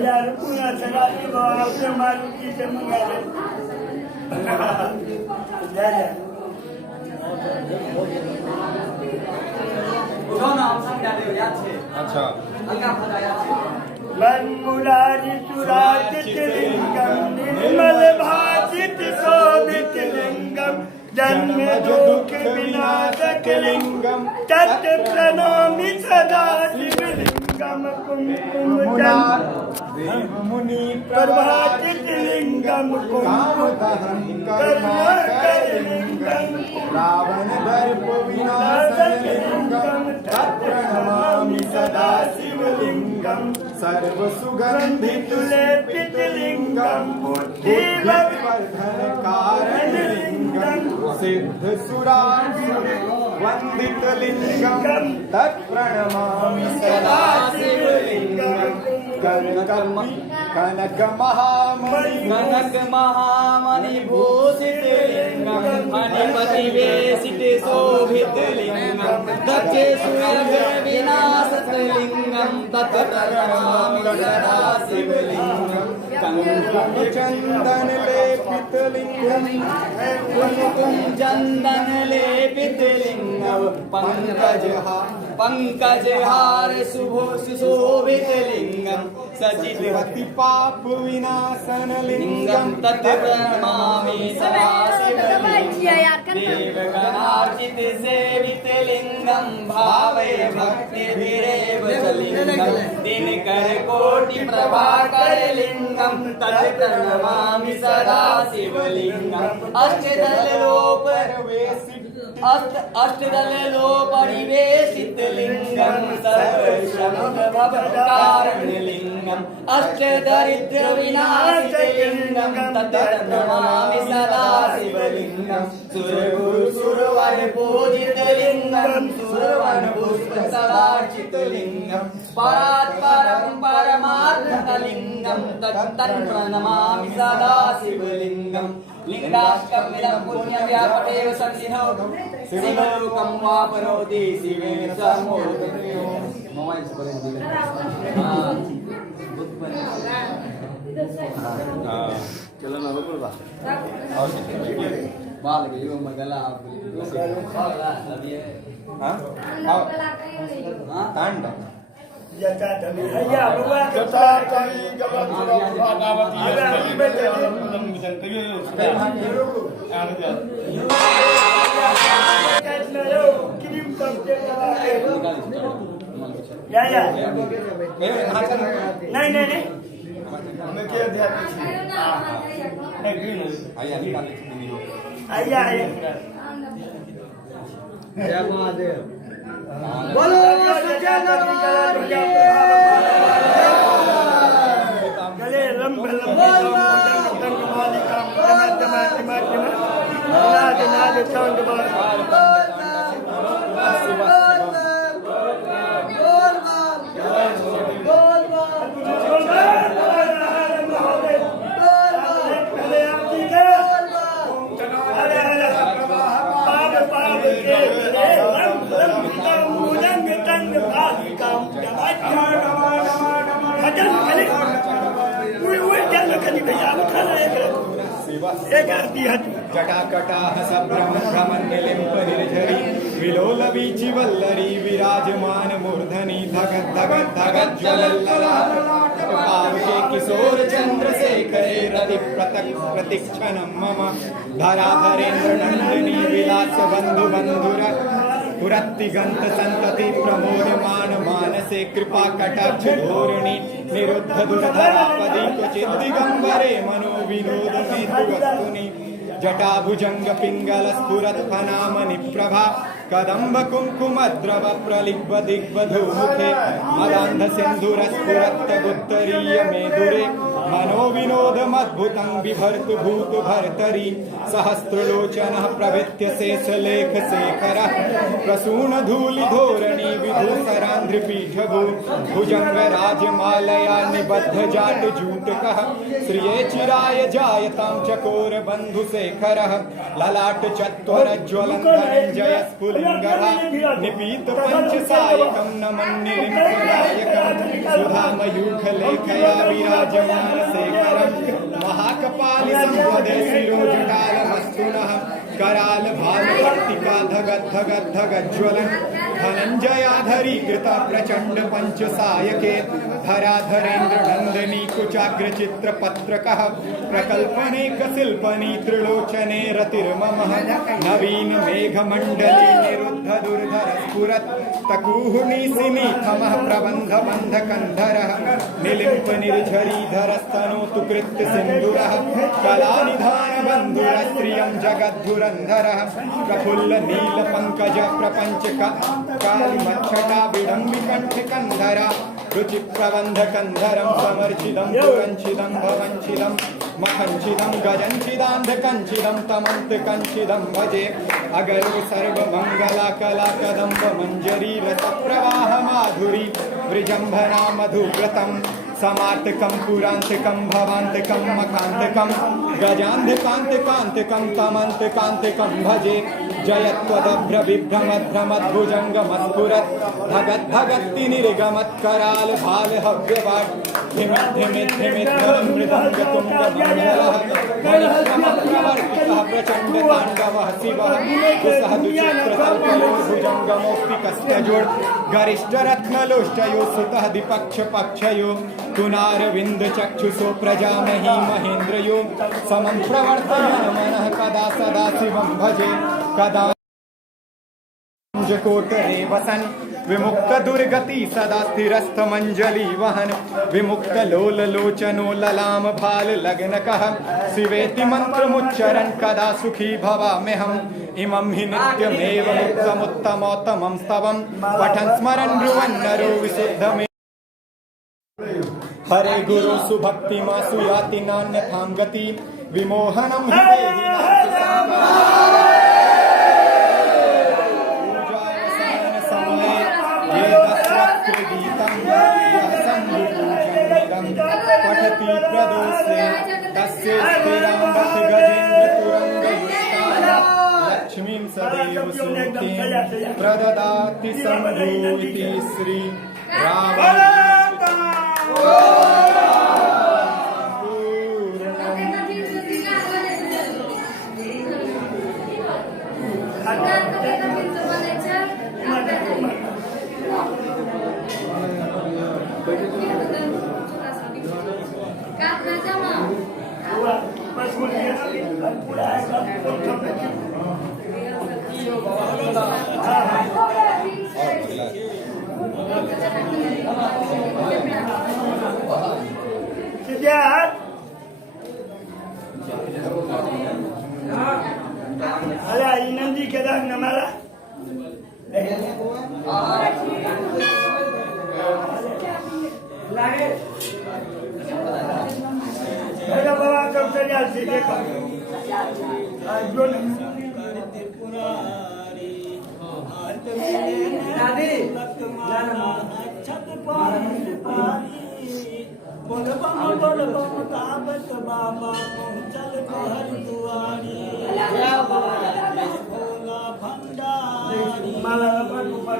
यार पूरा चला के बाबा से मारुति से मंगा ले जा जा उठो ना हम सब डाले याद छे अच्छा हल्का फटा याद छे मन मुरारी चुराचित लिंगम निर्मल भासित शोभित लिंगम जन्म दुख विनाशक लिंगम तत् प्रणोमि सदा शिवलिंगम कुमकुम देव मुनि प्रभाचित लिंगम कामदहन करुणाकर लिंगम रावण दर्प विनाशक लिंगम तत्प्रणमामि सदा शिवलिंगम सर्व सुगंधित लेपित लिंगम बुद्धिवर्धन कारण लिंगम सिद्ध सुरासुर वंदित लिंगम तत्प्रणमामि सदा शिवलिंगम कनक महामणि भूषित लिंगम मणिपति वेशित शोभित लिंगम दक्षे सूर्य विनाशक लिंगम तत्प्रणमामि सदा शिवलिंगम कुमकुम चंदन लेपित लिंगम कुमकुम चंदन लेपित लिंगम पंकज हार सुशोभित लिंगम सचित पति पाप विनाशन लिंगम तत्प्रणमामि सदा शिवलिंगम देवगणार्चित सेवित लिंगम भावे भक्ति धीरेव लिंगम दिनकर कोटि प्रभाकर लिंगम तत्प्रणमामि सदा शिवलिंगम अष्टदल परिवेशित लिंगम सर्व शब्द भव कारण लिंगम लिंगम अष्टदरिद्र विनाशिलिंगम तत् नमामि सदा शिवलिंगम सुरगुरु सुरवर पूजित लिंगम सुरवन पुष्प सदार्चित लिंगम परात्परम परमात्म लिंगम तत् नमामि सदा शिवलिंगम लिंगाष्टकमिदं पुण्यव्यापदेव संसिद्धौ शिवलोकं वापनोति शिवेन समोदते मोबाइल से बोले चलो ना बोल बा और बाल के यो मगला आप अभी हां हां कांड जटा धनी हैया बाबा जटा करी गलत भागवती अभी में क्रीम सब के या नहीं हमें क्या ध्यान आया निकाल वीडियो आया जय महादेव बोलो सच्चा दरबार की गले लंबे जटाकटाह सभ्रमनिलिम्पनिर्झरी विलोलवीचि वल्लरी विराजमान मूर्धनि धगत् धगत् धगत् ज्वलल्ललाटपावके किशोर चन्द्रशेखरे रति प्रतिक्षणं मम धराधरेन्द्र नन्दिनी विलास बन्धु बन्धुर पुरत्तिगन्त संतति प्रमोदमान मानसे कृपा कटाक्ष धोरणी निरुद्ध दुर्धरापदि क्वचित् दिगम्बरे मनो विनोद वस्तुनि जटाभुजंग पिंगल स्फुरत् फनामनि प्रभा कदम्ब कुंकुमद्रव प्रलिब्ब दिग्वधूमुखे मदान्ध सिन्धुर स्फुरत् उत्तरीय मेदुरे मनो विनोदमद्भुतं बिभर्तु भूत भर्तरि सहस्रलोचनः प्रभृत्य शेषलेख शेखरः प्रसून धूलि धोरणी विधूसरान्ध्रपीठभू भुजंग राजमालया निबद्ध जाट जूटकः श्रिये चिराय जायतां चकोर बन्धु शेखरः ललाट चत्वर ज्वलन् धनञ्जय स्फुलिङ्गः निपीत पंचसायकं नमन्निलिम्पनायकं सुधामयूखलेखया विराजमान शेखरं महाकपालि संवदे शिरोजटालमस्तुनः कराल भाल पट्टिका धगत् धगत् धगत् ज्वलन् धनञ्जयाधरी कृत प्रचण्ड पंचसायके धराधरेन्द्र नन्दिनी कुचाग्र चित्र पत्रकः प्रकल्पनेक शिल्पनी त्रिलोचने रतिर्ममः नवीन मेघमण्डली निरुद्ध दुर्धर स्फुरत् तकूहुनीसिनी थमः प्रबन्ध बन्ध कन्धरः निलिम्प निर्झरीधरस्तनोतु कृत्य सिन्दुरः कलानिधान बन्धुर स्त्रियं जगद्धुरन्धरः प्रफुल्ल नील पंकज प्रपंच कालिमच्छटा विडम्बिकण्ठ कन्धरा रुचि प्रबन्ध कन्धरं समर्चिदं पुरञ्चिदं भवञ्चिदं मखञ्चिदं गजञ्चिदान्धकञ्चिदं तमन्तकञ्चिदं भजे अगरो सर्वमङ्गला कला कदम्ब मञ्जरी रसप्रवाह माधुरी वृजम्भना मधुव्रतं समार्तकं पुरान्तकं भवान्तकं मखान्तकं गजान्धकान्तकान्तकं तमन्तकान्तकं भजे जयत्वदभ्र बिभ्रमद्भ्रमद्भुजङ्गमस्फुरत् भगत् भगत्ति निर्गमत्कराल भाल हव्यवाट् धिमिद्धिमिद्धिमिद्धं मृदङ्गतुण्डमण्डलः मणिक्रमप्रवर्तितः प्रचण्डताण्डवः शिवः कुसः दुचित्रतल्पयोर्भुजङ्गमौक्तिकस्तजोड् गरिष्ठरत्नलोष्टयो सुतः दिपक्षपक्षयो कुनारविन्दचक्षुषो प्रजामही महेन्द्रयो समं प्रवर्तयन् मनः कदा सदा शिवं भजे कदा कोटरे वसन् विमुक्त दुर्गति सदा स्थिरस्थ मंजलि वहन विमुक्त लोल लोचनो ललाम भाल लग्नकः शिवेति मंत्रमुच्चरन् कदा सुखी भवाम्यहम् इमं हि नित्यमेव मुक्तमुत्तमोत्तमं स्तवं पठन् स्मरन् ब्रुवन् नरो विशुद्धमे हरे गुरु सुभक्ति मासु याति नान्यथां गति विमोहनम हि देहि पूजावसान समये ये दस्वक्त्र गीतं यः संभूषणं पठति प्रदोषे तस्य स्थिरं बत गजेन्द्र तुरंगयुक्ताय लक्ष्मीं सदैव सूक्तिं प्रददाति सम्भूति श्री रावण अरे नंदी के दाग नमाला मेरा बाबा कब चलिया से देखो जो दादी छत बोल काबत बाबा चल हर दुआरी भोला भंडारी माला पर ऊपर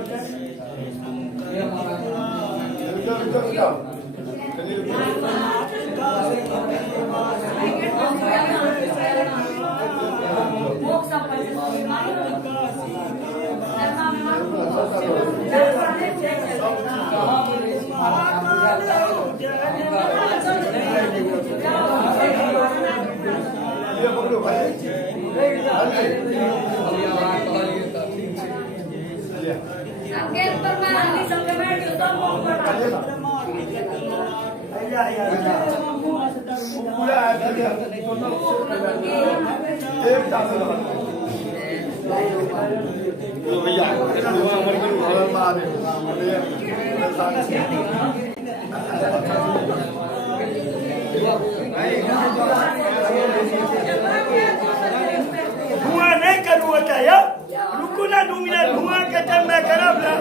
धुआं नहीं करूँ बताया रुको ना 2 मिनट धुआं के चल मैं करब ना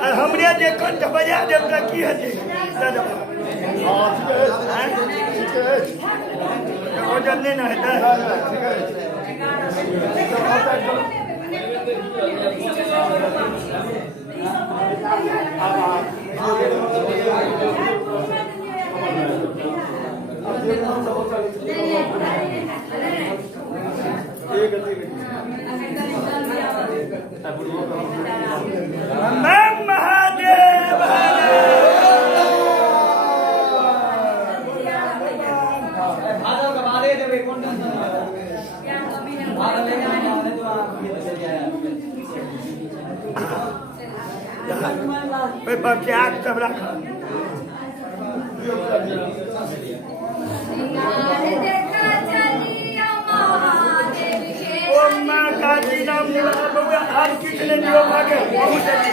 और हमरे देखो तो बजा देव का की है वजन नहीं ना है महादेव बच्चे आग सब रखा ओम मां का नाम निवास बउआ आज कितने दिनों भागे बहुत अच्छी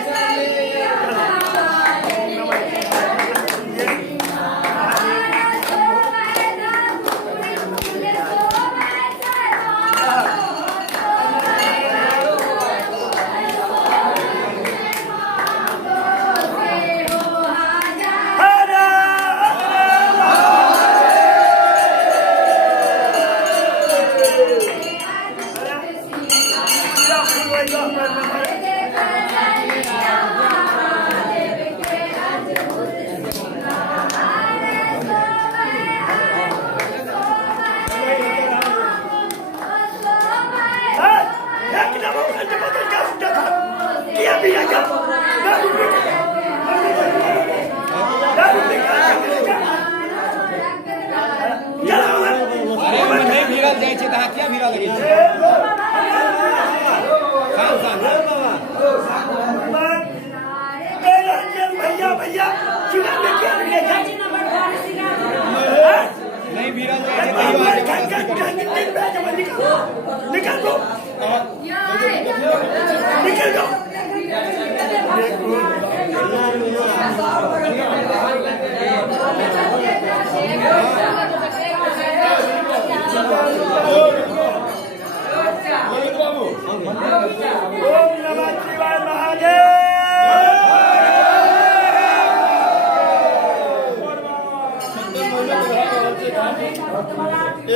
ओम नमः शिवाय महादेव।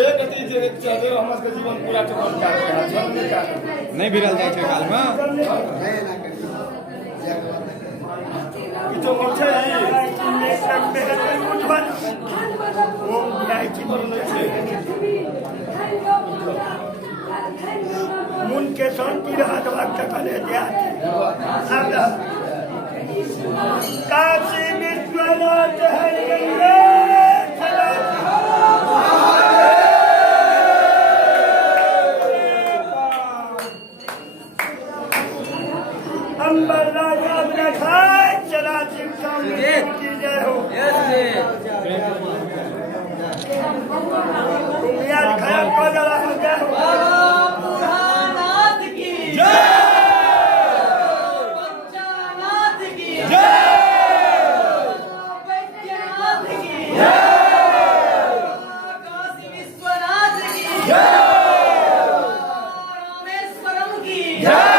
एक अति जे चाहे हमर के जीवन पूरा चक्कर काट नहीं बिरल जाए छे काल में जो मछे ने सब में उठवन ओम गाय की बरन छे मुन के शांति रहत वाक्य कले दिया सब काशी विश्वनाथ हरि अंबर राजा अपने खाए चला चिंता में की जय हो। तुम याद खाया को जला हो जय हो। नाथ की जय, पंचानाथ की जय, वैद्यनाथ की जय, काशी विश्वनाथ की जय, रामेश्वरम की जय,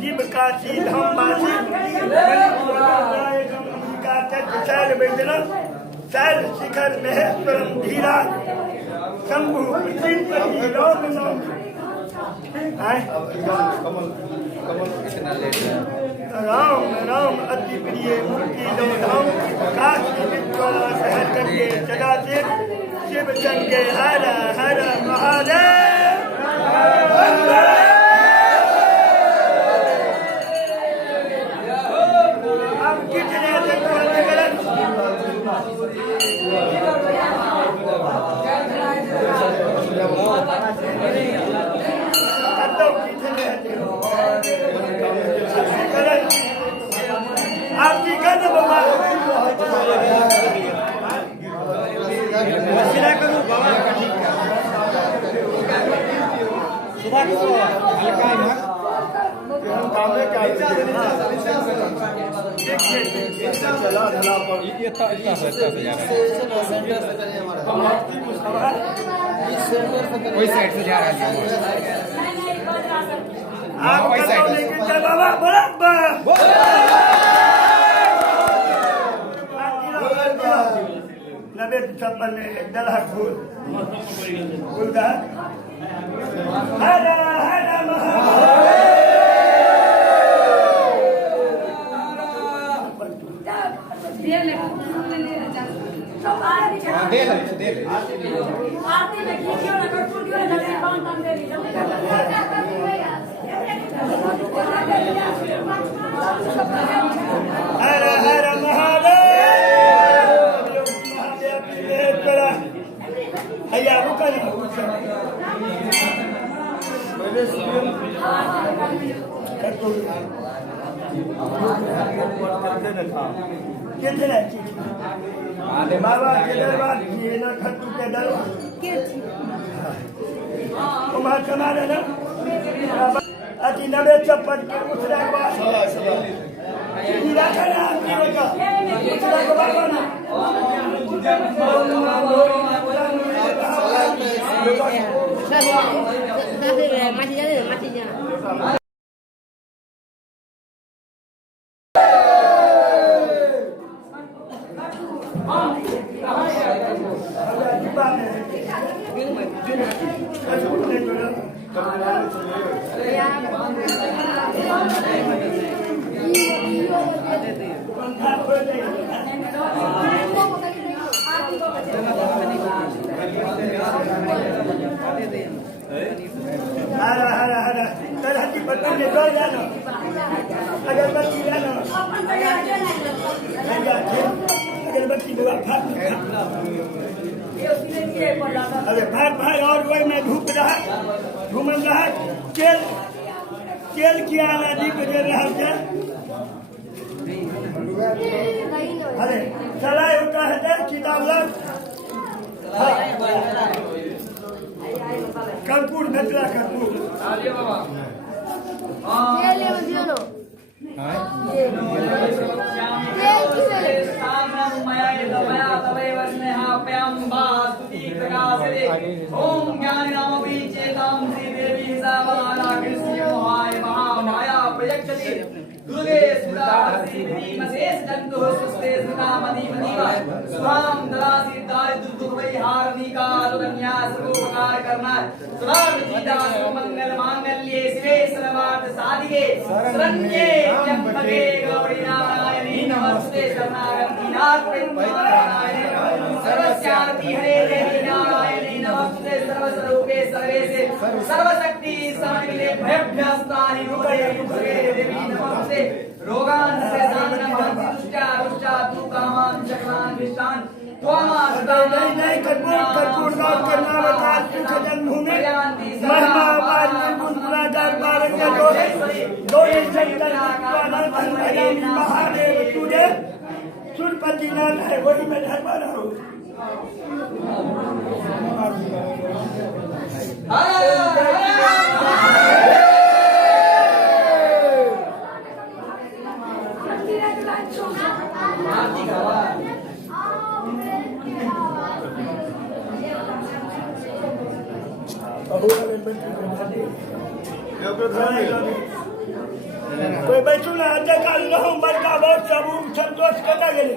जीव काशी धाम बासी शैल शिखर महेश्वरम धीराज शंभु राम राम अति प्रिय मूर्ति दो धाम काशी विश्वनाथ शहर करके जगा शिव चंगे हर हर महादेव। आपकी गंध बाबा वसीला करूं बाबा का ठीक है सुबह को हल्का है ना हम काम में क्या चला ढला पर ये इतना से जा रहा है कोई साइड से जा रहा है आप वही साइड लेके बाबा बोला नबे छप्पन दलहा फूल फूलदा हरा हरा हर हर महादेव भैया रुका कितने बाबा के दरबार किए ना खट्टू के दरबार तुम्हारा समारे ना अति नबे चप्पन के उतरा के बाद रखा ना आपकी का उतरा के बाबा ना हरा हरा हरा तरह की पत्ती ले दो जानो अगरबत्ती जानो अगरबत्ती अरे भाई और वही में धूप रहा घूमन रहा तेल किया नदी पे दे रहा है। अरे चलाई होता है तो किताब कर्पूर मिथिला कर्पूर ओम ज्ञानी नाम चेताम श्री देवी प्रयक्षति दुर्गे सुधा मशेष जंतु सुस्ते सुकामति मनीवा सुहाम दलासी दारिद्र दुर्वै हार्दिका लुकन्या सर्वोपकार करना सुधार जीता मंगल मांगल्ये शिवे सर्वार्थ साधिके शरण्ये त्र्यंबके गौरी नारायणी नमस्ते शरणागति नारायणी सर्वस्यार्ति हरे देवी नारायणी नमस्ते सर्वस्वरूपे सर्वेसे सर्वशक्ति समन्विते भयभ्यस्तानि रूपये देवी नमस्ते रोगान से सामना दुष्टा दुष्टा तू कामान चक्रान विष्टान नहीं कर्पूर नाम के नाम अकाल सुख जन्मभूमि महिमा अपार निर्गुण गुणाधार बारंग दो शंकर महादेव तुझे सुरपति नाथ है वही में धर्मा रहो। कोई बच्चों ने हत्या कर रहा मर का बहुत सब संतोष करता गए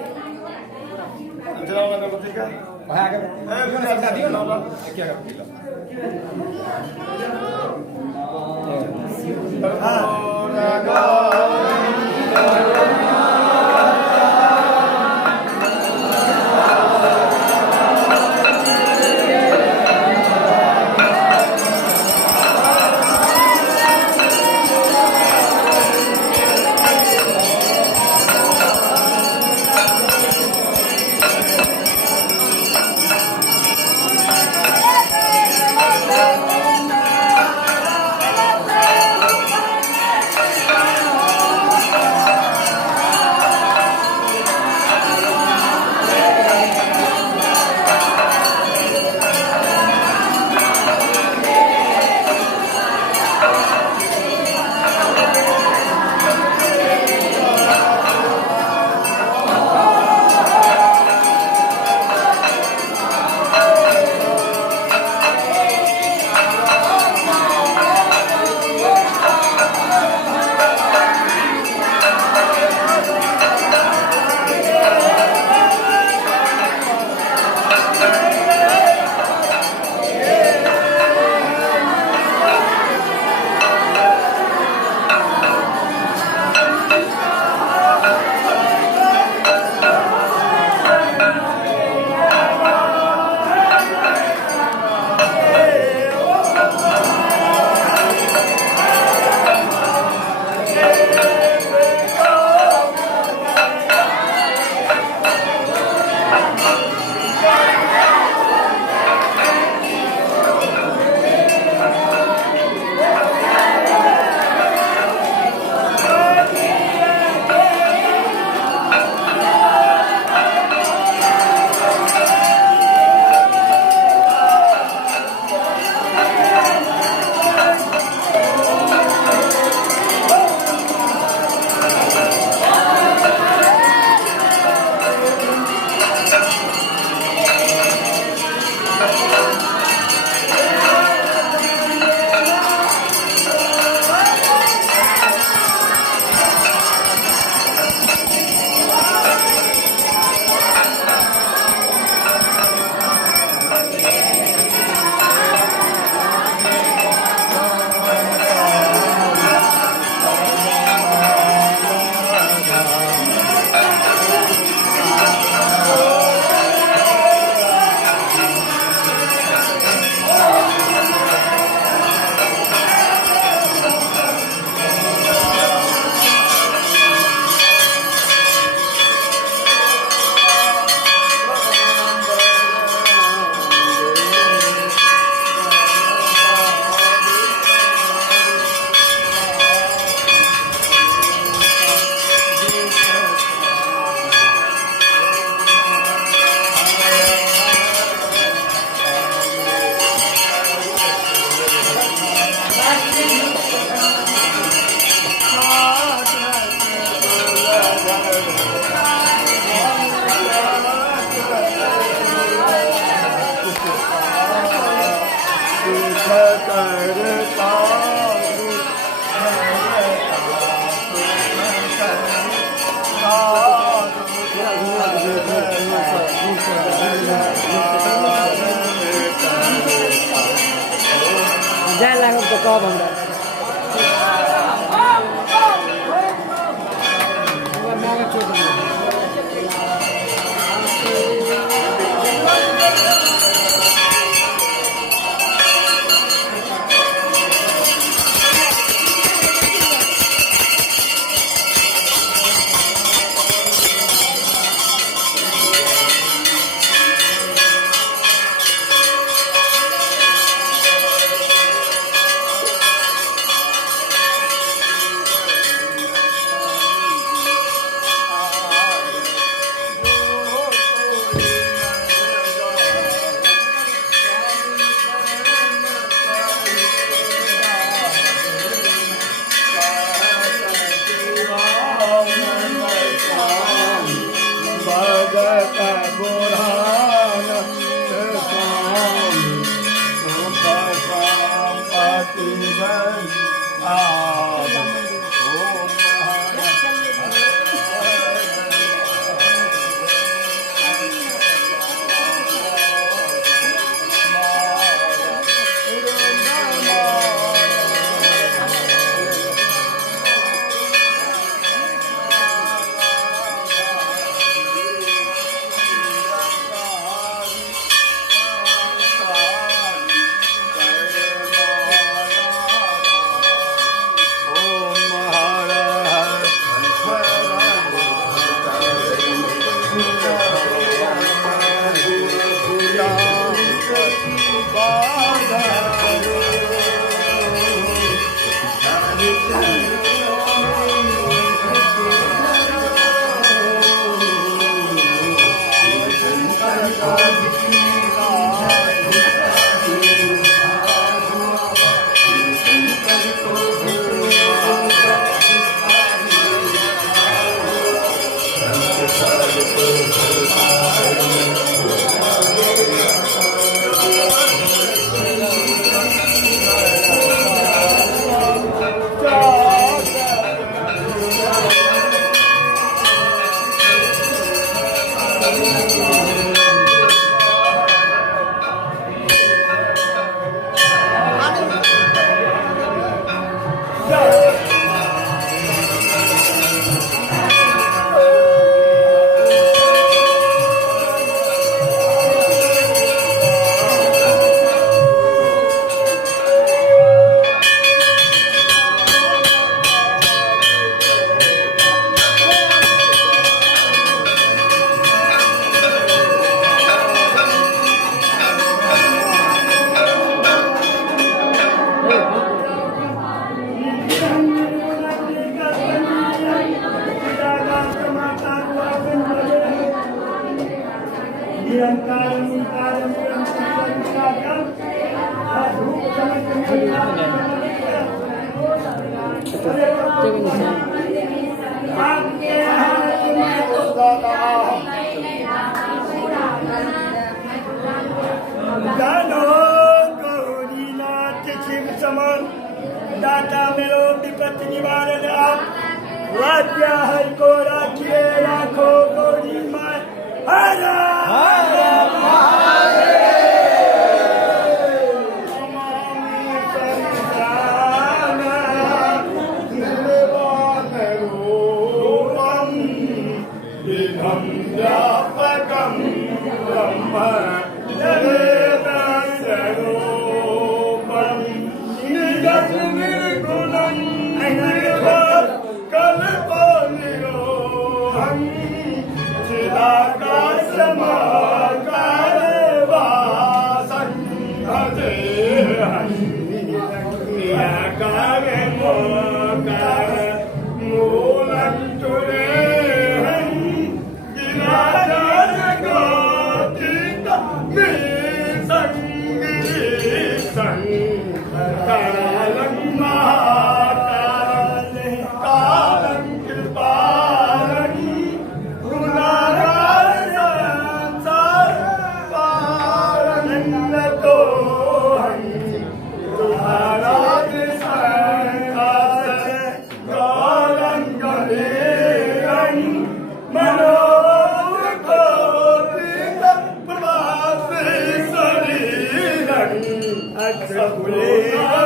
भंडार दाता मेरो विपत्ति निवारण आप राज्य है को राखिए लाखों गौरी माय हर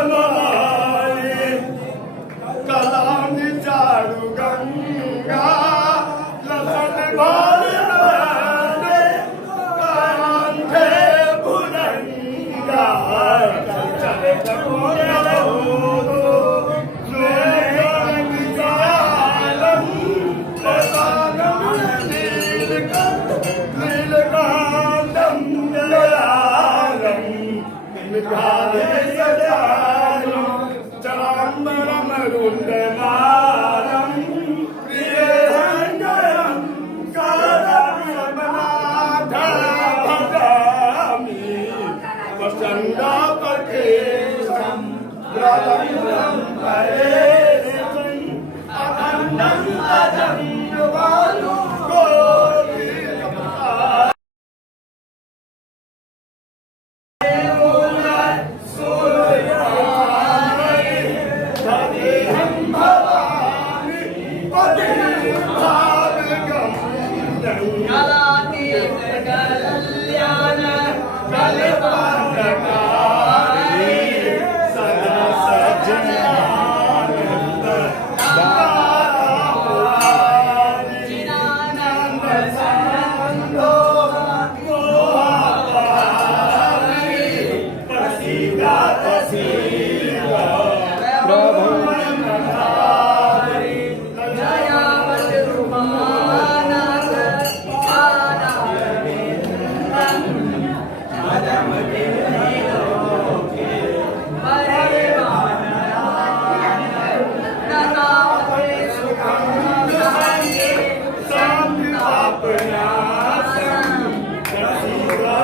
Amen. कलातीत कल्याण कल्पांतकारी सदा सज्जनानंद चिदानंद संतो प्रसीदा प्रसीदा प्रभु दयावत रूपानंद आनंदं अदम लोके परिवानरायण सुखं शान्ति संतापनाशं प्रसीदा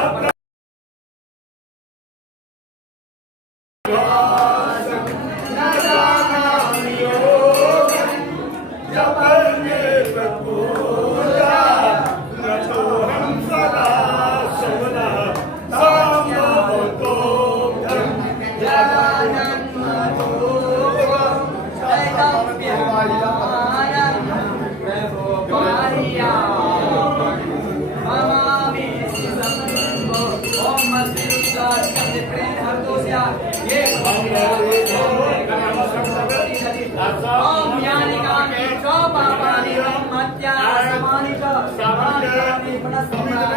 जपने प्रपूजा नतोहं सदा शमना सामवतोऽभ्यं यानि कानि च पापानि मत्या समानि पुनः